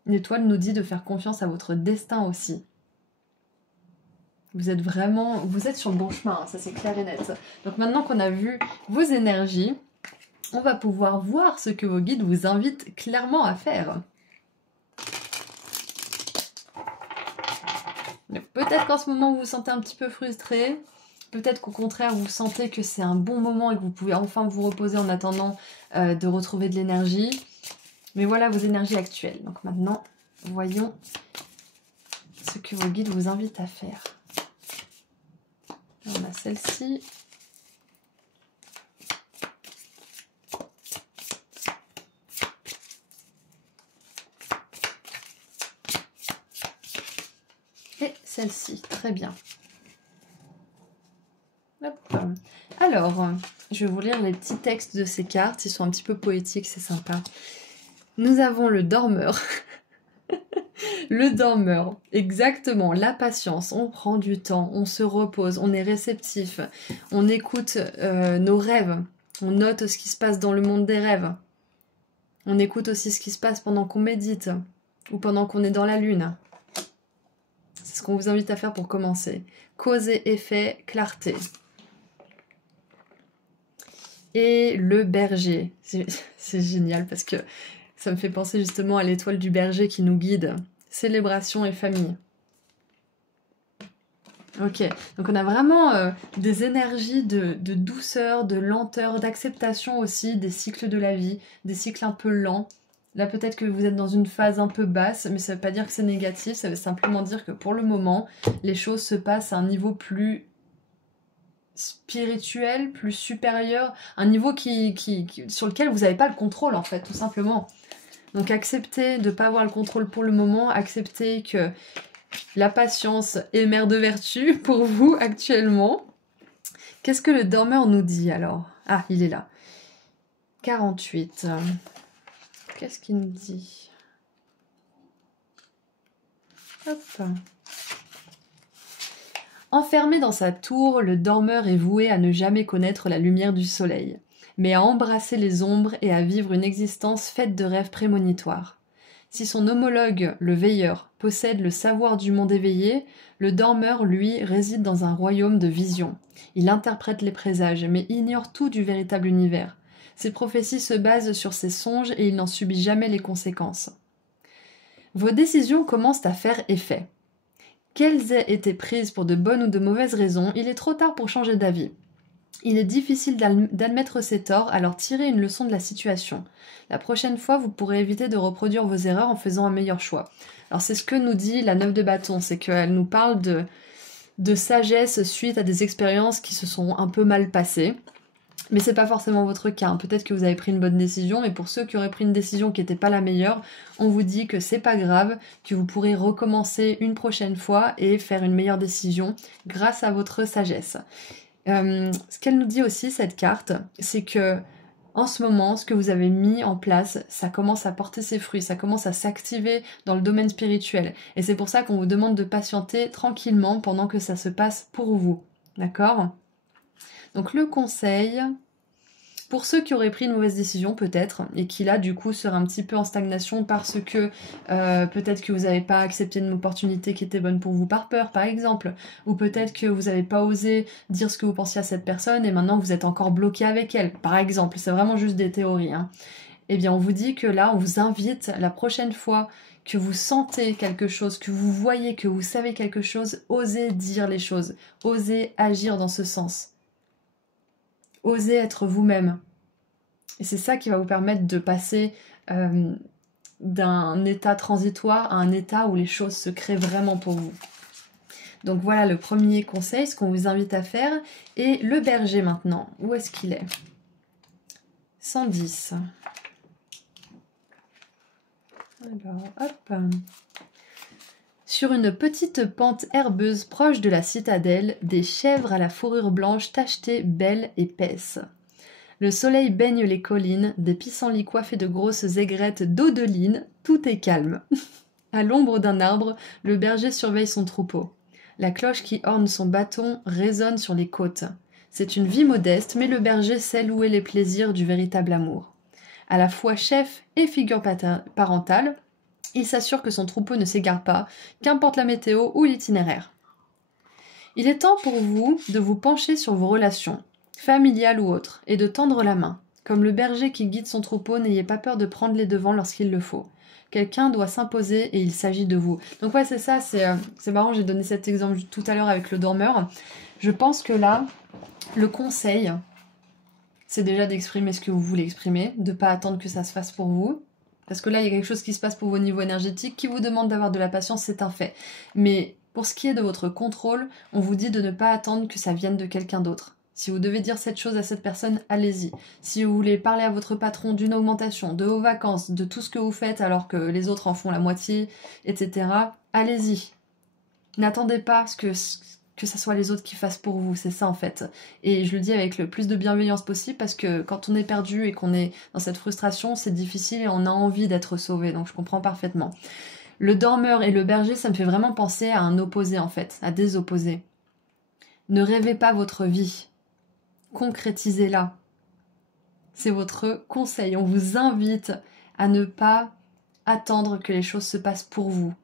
L'étoile nous dit de faire confiance à votre destin aussi. Vous êtes sur le bon chemin, ça c'est clair et net. Donc maintenant qu'on a vu vos énergies, on va pouvoir voir ce que vos guides vous invitent clairement à faire. Peut-être qu'en ce moment vous vous sentez un petit peu frustré, peut-être qu'au contraire vous sentez que c'est un bon moment et que vous pouvez enfin vous reposer en attendant de retrouver de l'énergie. Mais voilà vos énergies actuelles. Donc maintenant, voyons ce que vos guides vous invitent à faire. On a celle-ci. Et celle-ci, très bien. Hop. Alors, je vais vous lire les petits textes de ces cartes. Ils sont un petit peu poétiques, c'est sympa. Nous avons le dormeur. Le dormeur, exactement, la patience, on prend du temps, on se repose, on est réceptif, on écoute nos rêves, on note ce qui se passe dans le monde des rêves, on écoute aussi ce qui se passe pendant qu'on médite ou pendant qu'on est dans la lune. C'est ce qu'on vous invite à faire pour commencer. Cause et effet, clarté. Et le berger, c'est génial parce que ça me fait penser justement à l'étoile du berger qui nous guide. Célébration et famille. Ok, donc on a vraiment des énergies de douceur, de lenteur, d'acceptation aussi des cycles de la vie, des cycles un peu lents. Là peut-être que vous êtes dans une phase un peu basse, mais ça ne veut pas dire que c'est négatif, ça veut simplement dire que pour le moment, les choses se passent à un niveau plus spirituel, plus supérieur, un niveau sur lequel vous n'avez pas le contrôle en fait, tout simplement. Donc acceptez de ne pas avoir le contrôle pour le moment, acceptez que la patience est mère de vertu pour vous actuellement. Qu'est-ce que le dormeur nous dit alors? Ah, il est là. 48. Qu'est-ce qu'il nous dit? Hop. Enfermé dans sa tour, le dormeur est voué à ne jamais connaître la lumière du soleil, mais à embrasser les ombres et à vivre une existence faite de rêves prémonitoires. Si son homologue, le veilleur, possède le savoir du monde éveillé, le dormeur, lui, réside dans un royaume de visions. Il interprète les présages, mais ignore tout du véritable univers. Ses prophéties se basent sur ses songes et il n'en subit jamais les conséquences. Vos décisions commencent à faire effet. Qu'elles aient été prises pour de bonnes ou de mauvaises raisons, il est trop tard pour changer d'avis. Il est difficile d'admettre ses torts, alors tirez une leçon de la situation. La prochaine fois, vous pourrez éviter de reproduire vos erreurs en faisant un meilleur choix. Alors c'est ce que nous dit la 9 de bâton, c'est qu'elle nous parle de sagesse suite à des expériences qui se sont un peu mal passées. Mais c'est pas forcément votre cas, hein. Peut-être que vous avez pris une bonne décision, mais pour ceux qui auraient pris une décision qui n'était pas la meilleure, on vous dit que c'est pas grave, que vous pourrez recommencer une prochaine fois et faire une meilleure décision grâce à votre sagesse. Ce qu'elle nous dit aussi, cette carte, c'est que en ce moment, ce que vous avez mis en place, ça commence à porter ses fruits, ça commence à s'activer dans le domaine spirituel. Et c'est pour ça qu'on vous demande de patienter tranquillement pendant que ça se passe pour vous. D'accord ? Donc le conseil, pour ceux qui auraient pris une mauvaise décision peut-être, et qui là du coup seraient un petit peu en stagnation parce que peut-être que vous n'avez pas accepté une opportunité qui était bonne pour vous par peur par exemple, ou peut-être que vous n'avez pas osé dire ce que vous pensiez à cette personne et maintenant vous êtes encore bloqué avec elle, par exemple, c'est vraiment juste des théories, hein. Eh bien on vous dit que là on vous invite la prochaine fois que vous sentez quelque chose, que vous voyez, que vous savez quelque chose, osez dire les choses, osez agir dans ce sens. Osez être vous-même. Et c'est ça qui va vous permettre de passer d'un état transitoire à un état où les choses se créent vraiment pour vous. Donc voilà le premier conseil, ce qu'on vous invite à faire. Et le berger maintenant, où est-ce qu'il est ? 110. Alors, hop. Sur une petite pente herbeuse proche de la citadelle, des chèvres à la fourrure blanche tachetée, belles, épaisses. Le soleil baigne les collines, des pissenlits coiffés de grosses aigrettes d'odeline, tout est calme. À l'ombre d'un arbre, le berger surveille son troupeau. La cloche qui orne son bâton résonne sur les côtes. C'est une vie modeste, mais le berger sait louer les plaisirs du véritable amour. À la fois chef et figure parentale, il s'assure que son troupeau ne s'égare pas, qu'importe la météo ou l'itinéraire. Il est temps pour vous de vous pencher sur vos relations, familiales ou autres, et de tendre la main. Comme le berger qui guide son troupeau, n'ayez pas peur de prendre les devants lorsqu'il le faut. Quelqu'un doit s'imposer et il s'agit de vous. Donc ouais, c'est ça, c'est marrant, j'ai donné cet exemple tout à l'heure avec le dormeur. Je pense que là, le conseil, c'est déjà d'exprimer ce que vous voulez exprimer, de ne pas attendre que ça se fasse pour vous. Parce que là, il y a quelque chose qui se passe pour vos niveaux énergétiques qui vous demande d'avoir de la patience, c'est un fait. Mais pour ce qui est de votre contrôle, on vous dit de ne pas attendre que ça vienne de quelqu'un d'autre. Si vous devez dire cette chose à cette personne, allez-y. Si vous voulez parler à votre patron d'une augmentation, de vos vacances, de tout ce que vous faites alors que les autres en font la moitié, etc., allez-y. N'attendez pas que ça soit les autres qui fassent pour vous, c'est ça en fait. Et je le dis avec le plus de bienveillance possible parce que quand on est perdu et qu'on est dans cette frustration, c'est difficile et on a envie d'être sauvé, donc je comprends parfaitement. Le dormeur et le berger, ça me fait vraiment penser à un opposé en fait, à des opposés. Ne rêvez pas votre vie, concrétisez-la. C'est votre conseil, on vous invite à ne pas attendre que les choses se passent pour vous.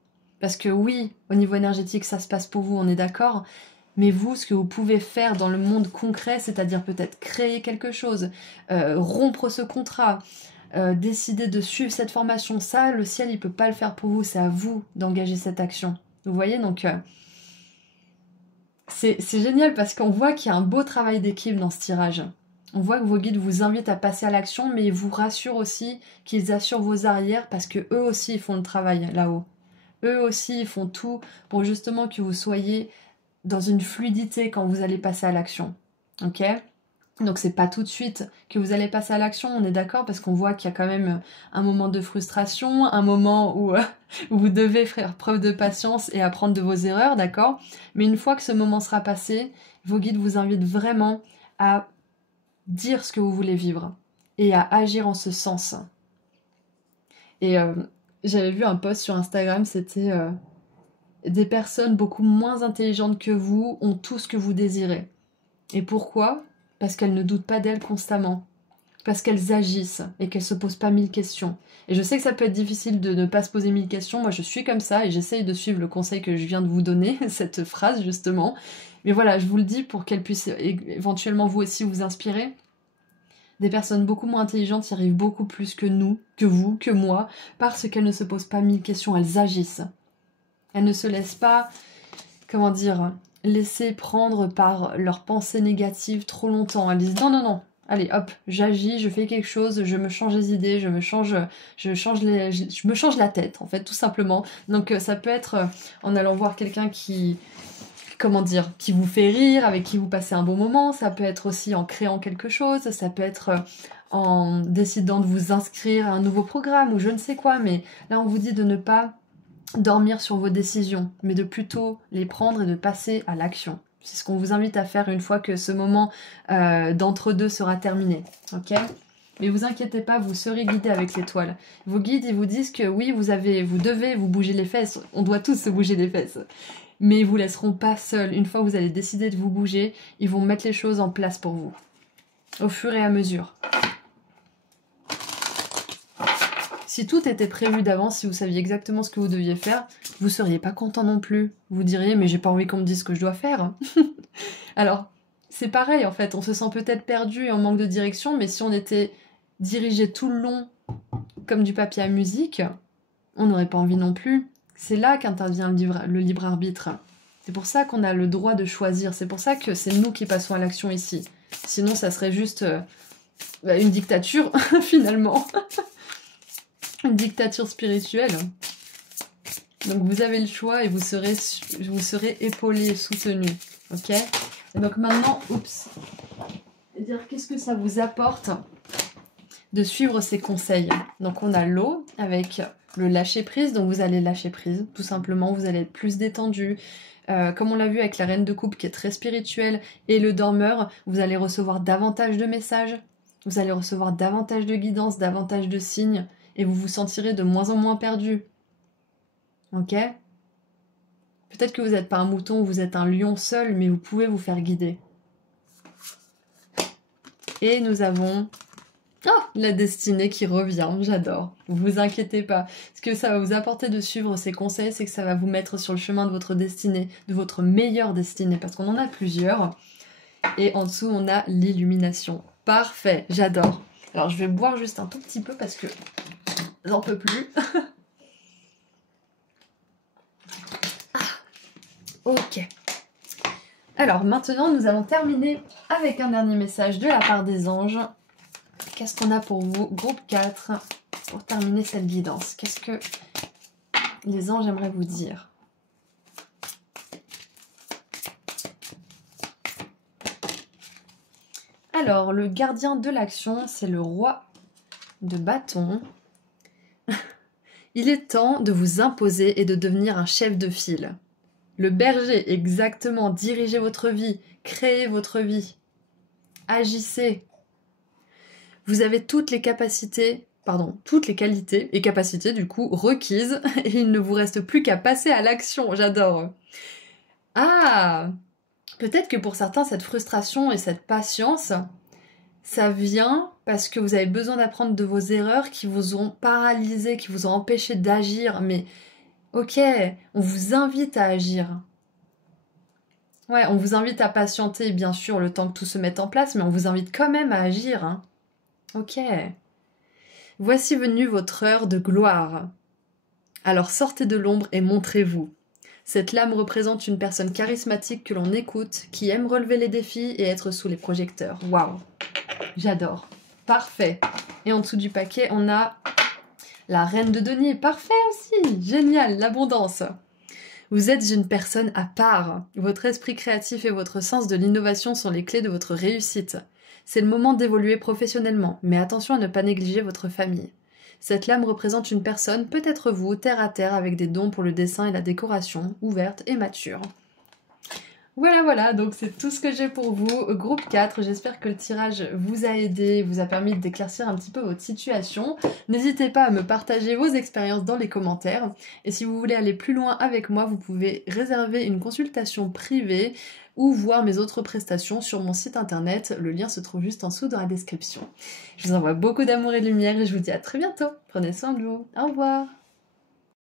Parce que oui, au niveau énergétique, ça se passe pour vous, on est d'accord. Mais vous, ce que vous pouvez faire dans le monde concret, c'est-à-dire peut-être créer quelque chose, rompre ce contrat, décider de suivre cette formation, ça, le ciel, il peut pas le faire pour vous. C'est à vous d'engager cette action. Vous voyez, donc c'est génial parce qu'on voit qu'il y a un beau travail d'équipe dans ce tirage. On voit que vos guides vous invitent à passer à l'action, mais ils vous rassurent aussi qu'ils assurent vos arrières parce que eux aussi, ils font le travail là-haut. Eux aussi, ils font tout pour justement que vous soyez dans une fluidité quand vous allez passer à l'action. Ok ? Donc c'est pas tout de suite que vous allez passer à l'action, on est d'accord, parce qu'on voit qu'il y a quand même un moment de frustration, un moment où vous devez faire preuve de patience et apprendre de vos erreurs, d'accord ? Mais une fois que ce moment sera passé, vos guides vous invitent vraiment à dire ce que vous voulez vivre et à agir en ce sens. Et j'avais vu un post sur Instagram, c'était des personnes beaucoup moins intelligentes que vous ont tout ce que vous désirez. Et pourquoi ? Parce qu'elles ne doutent pas d'elles constamment. Parce qu'elles agissent et qu'elles se posent pas 1000 questions. Et je sais que ça peut être difficile de ne pas se poser 1000 questions. Moi, je suis comme ça et j'essaye de suivre le conseil que je viens de vous donner, cette phrase justement. Mais voilà, je vous le dis pour qu'elle puisse éventuellement vous aussi vous inspirer. Des personnes beaucoup moins intelligentes y arrivent beaucoup plus que nous, que vous, que moi, parce qu'elles ne se posent pas 1000 questions, elles agissent. Elles ne se laissent pas comment dire, laissés prendre par leurs pensées négatives trop longtemps. Elles disent non, non, non, allez hop, j'agis, je fais quelque chose, je me change les idées, je me change la tête, en fait, tout simplement. Donc ça peut être en allant voir quelqu'un qui, comment dire, qui vous fait rire, avec qui vous passez un bon moment, ça peut être aussi en créant quelque chose, ça peut être en décidant de vous inscrire à un nouveau programme ou je ne sais quoi, mais là on vous dit de ne pas dormir sur vos décisions, mais de plutôt les prendre et de passer à l'action. C'est ce qu'on vous invite à faire une fois que ce moment d'entre-deux sera terminé, ok ? Mais vous inquiétez pas, vous serez guidé avec l'étoile. Vos guides, ils vous disent que oui, vous devez vous bouger les fesses, on doit tous se bouger les fesses. Mais ils vous laisseront pas seuls. Une fois que vous allez décider de vous bouger, ils vont mettre les choses en place pour vous, au fur et à mesure. Si tout était prévu d'avance, si vous saviez exactement ce que vous deviez faire, vous seriez pas content non plus. Vous diriez, mais j'ai pas envie qu'on me dise ce que je dois faire. Alors, c'est pareil en fait, on se sent peut-être perdu et en manque de direction, mais si on était dirigé tout le long comme du papier à musique, on n'aurait pas envie non plus. C'est là qu'intervient le libre arbitre. C'est pour ça qu'on a le droit de choisir, c'est pour ça que c'est nous qui passons à l'action ici. Sinon, ça serait juste une dictature, finalement. Une dictature spirituelle. Donc vous avez le choix et vous serez épaulé, soutenu. Ok ? Et donc maintenant, dire qu'est-ce que ça vous apporte de suivre ces conseils. Donc on a l'eau avec le lâcher prise, donc vous allez lâcher prise, tout simplement, vous allez être plus détendu. Comme on l'a vu avec la reine de coupe qui est très spirituelle et le dormeur, vous allez recevoir davantage de messages, vous allez recevoir davantage de guidance, davantage de signes. Et vous vous sentirez de moins en moins perdu. Ok ? Peut-être que vous n'êtes pas un mouton ou vous êtes un lion seul, mais vous pouvez vous faire guider. Et nous avons la destinée qui revient, j'adore. Vous inquiétez pas. Ce que ça va vous apporter de suivre ces conseils, c'est que ça va vous mettre sur le chemin de votre destinée, de votre meilleure destinée, parce qu'on en a plusieurs. Et en dessous, on a l'illumination. Parfait, j'adore. Alors je vais boire juste un tout petit peu parce que j'en peux plus. Ok. Alors maintenant, nous allons terminer avec un dernier message de la part des anges. Qu'est-ce qu'on a pour vous, groupe 4, pour terminer cette guidance? Qu'est-ce que les anges aimeraient vous dire? Alors, le gardien de l'action, c'est le roi de bâton. Il est temps de vous imposer et de devenir un chef de file. Le berger, exactement, dirigez votre vie, créez votre vie. Agissez. Vous avez toutes les qualités et capacités du coup requises et il ne vous reste plus qu'à passer à l'action. J'adore. Ah, peut-être que pour certains, cette frustration et cette patience, ça vient parce que vous avez besoin d'apprendre de vos erreurs qui vous ont paralysé, qui vous ont empêché d'agir. Mais ok, on vous invite à agir. Ouais, on vous invite à patienter, bien sûr, le temps que tout se mette en place, mais on vous invite quand même à agir. Hein. Ok. Voici venue votre heure de gloire. Alors sortez de l'ombre et montrez-vous. Cette lame représente une personne charismatique que l'on écoute, qui aime relever les défis et être sous les projecteurs. Waouh, j'adore. Parfait. Et en dessous du paquet, on a la reine de denier. Parfait aussi. Génial, l'abondance. Vous êtes une personne à part. Votre esprit créatif et votre sens de l'innovation sont les clés de votre réussite. C'est le moment d'évoluer professionnellement, mais attention à ne pas négliger votre famille. Cette lame représente une personne, peut-être vous, terre à terre, avec des dons pour le dessin et la décoration, ouverte et mature. Voilà, donc c'est tout ce que j'ai pour vous. Groupe 4, j'espère que le tirage vous a aidé, vous a permis d'éclaircir un petit peu votre situation. N'hésitez pas à me partager vos expériences dans les commentaires. Et si vous voulez aller plus loin avec moi, vous pouvez réserver une consultation privée ou voir mes autres prestations sur mon site internet. Le lien se trouve juste en dessous dans la description. Je vous envoie beaucoup d'amour et de lumière et je vous dis à très bientôt. Prenez soin de vous. Au revoir.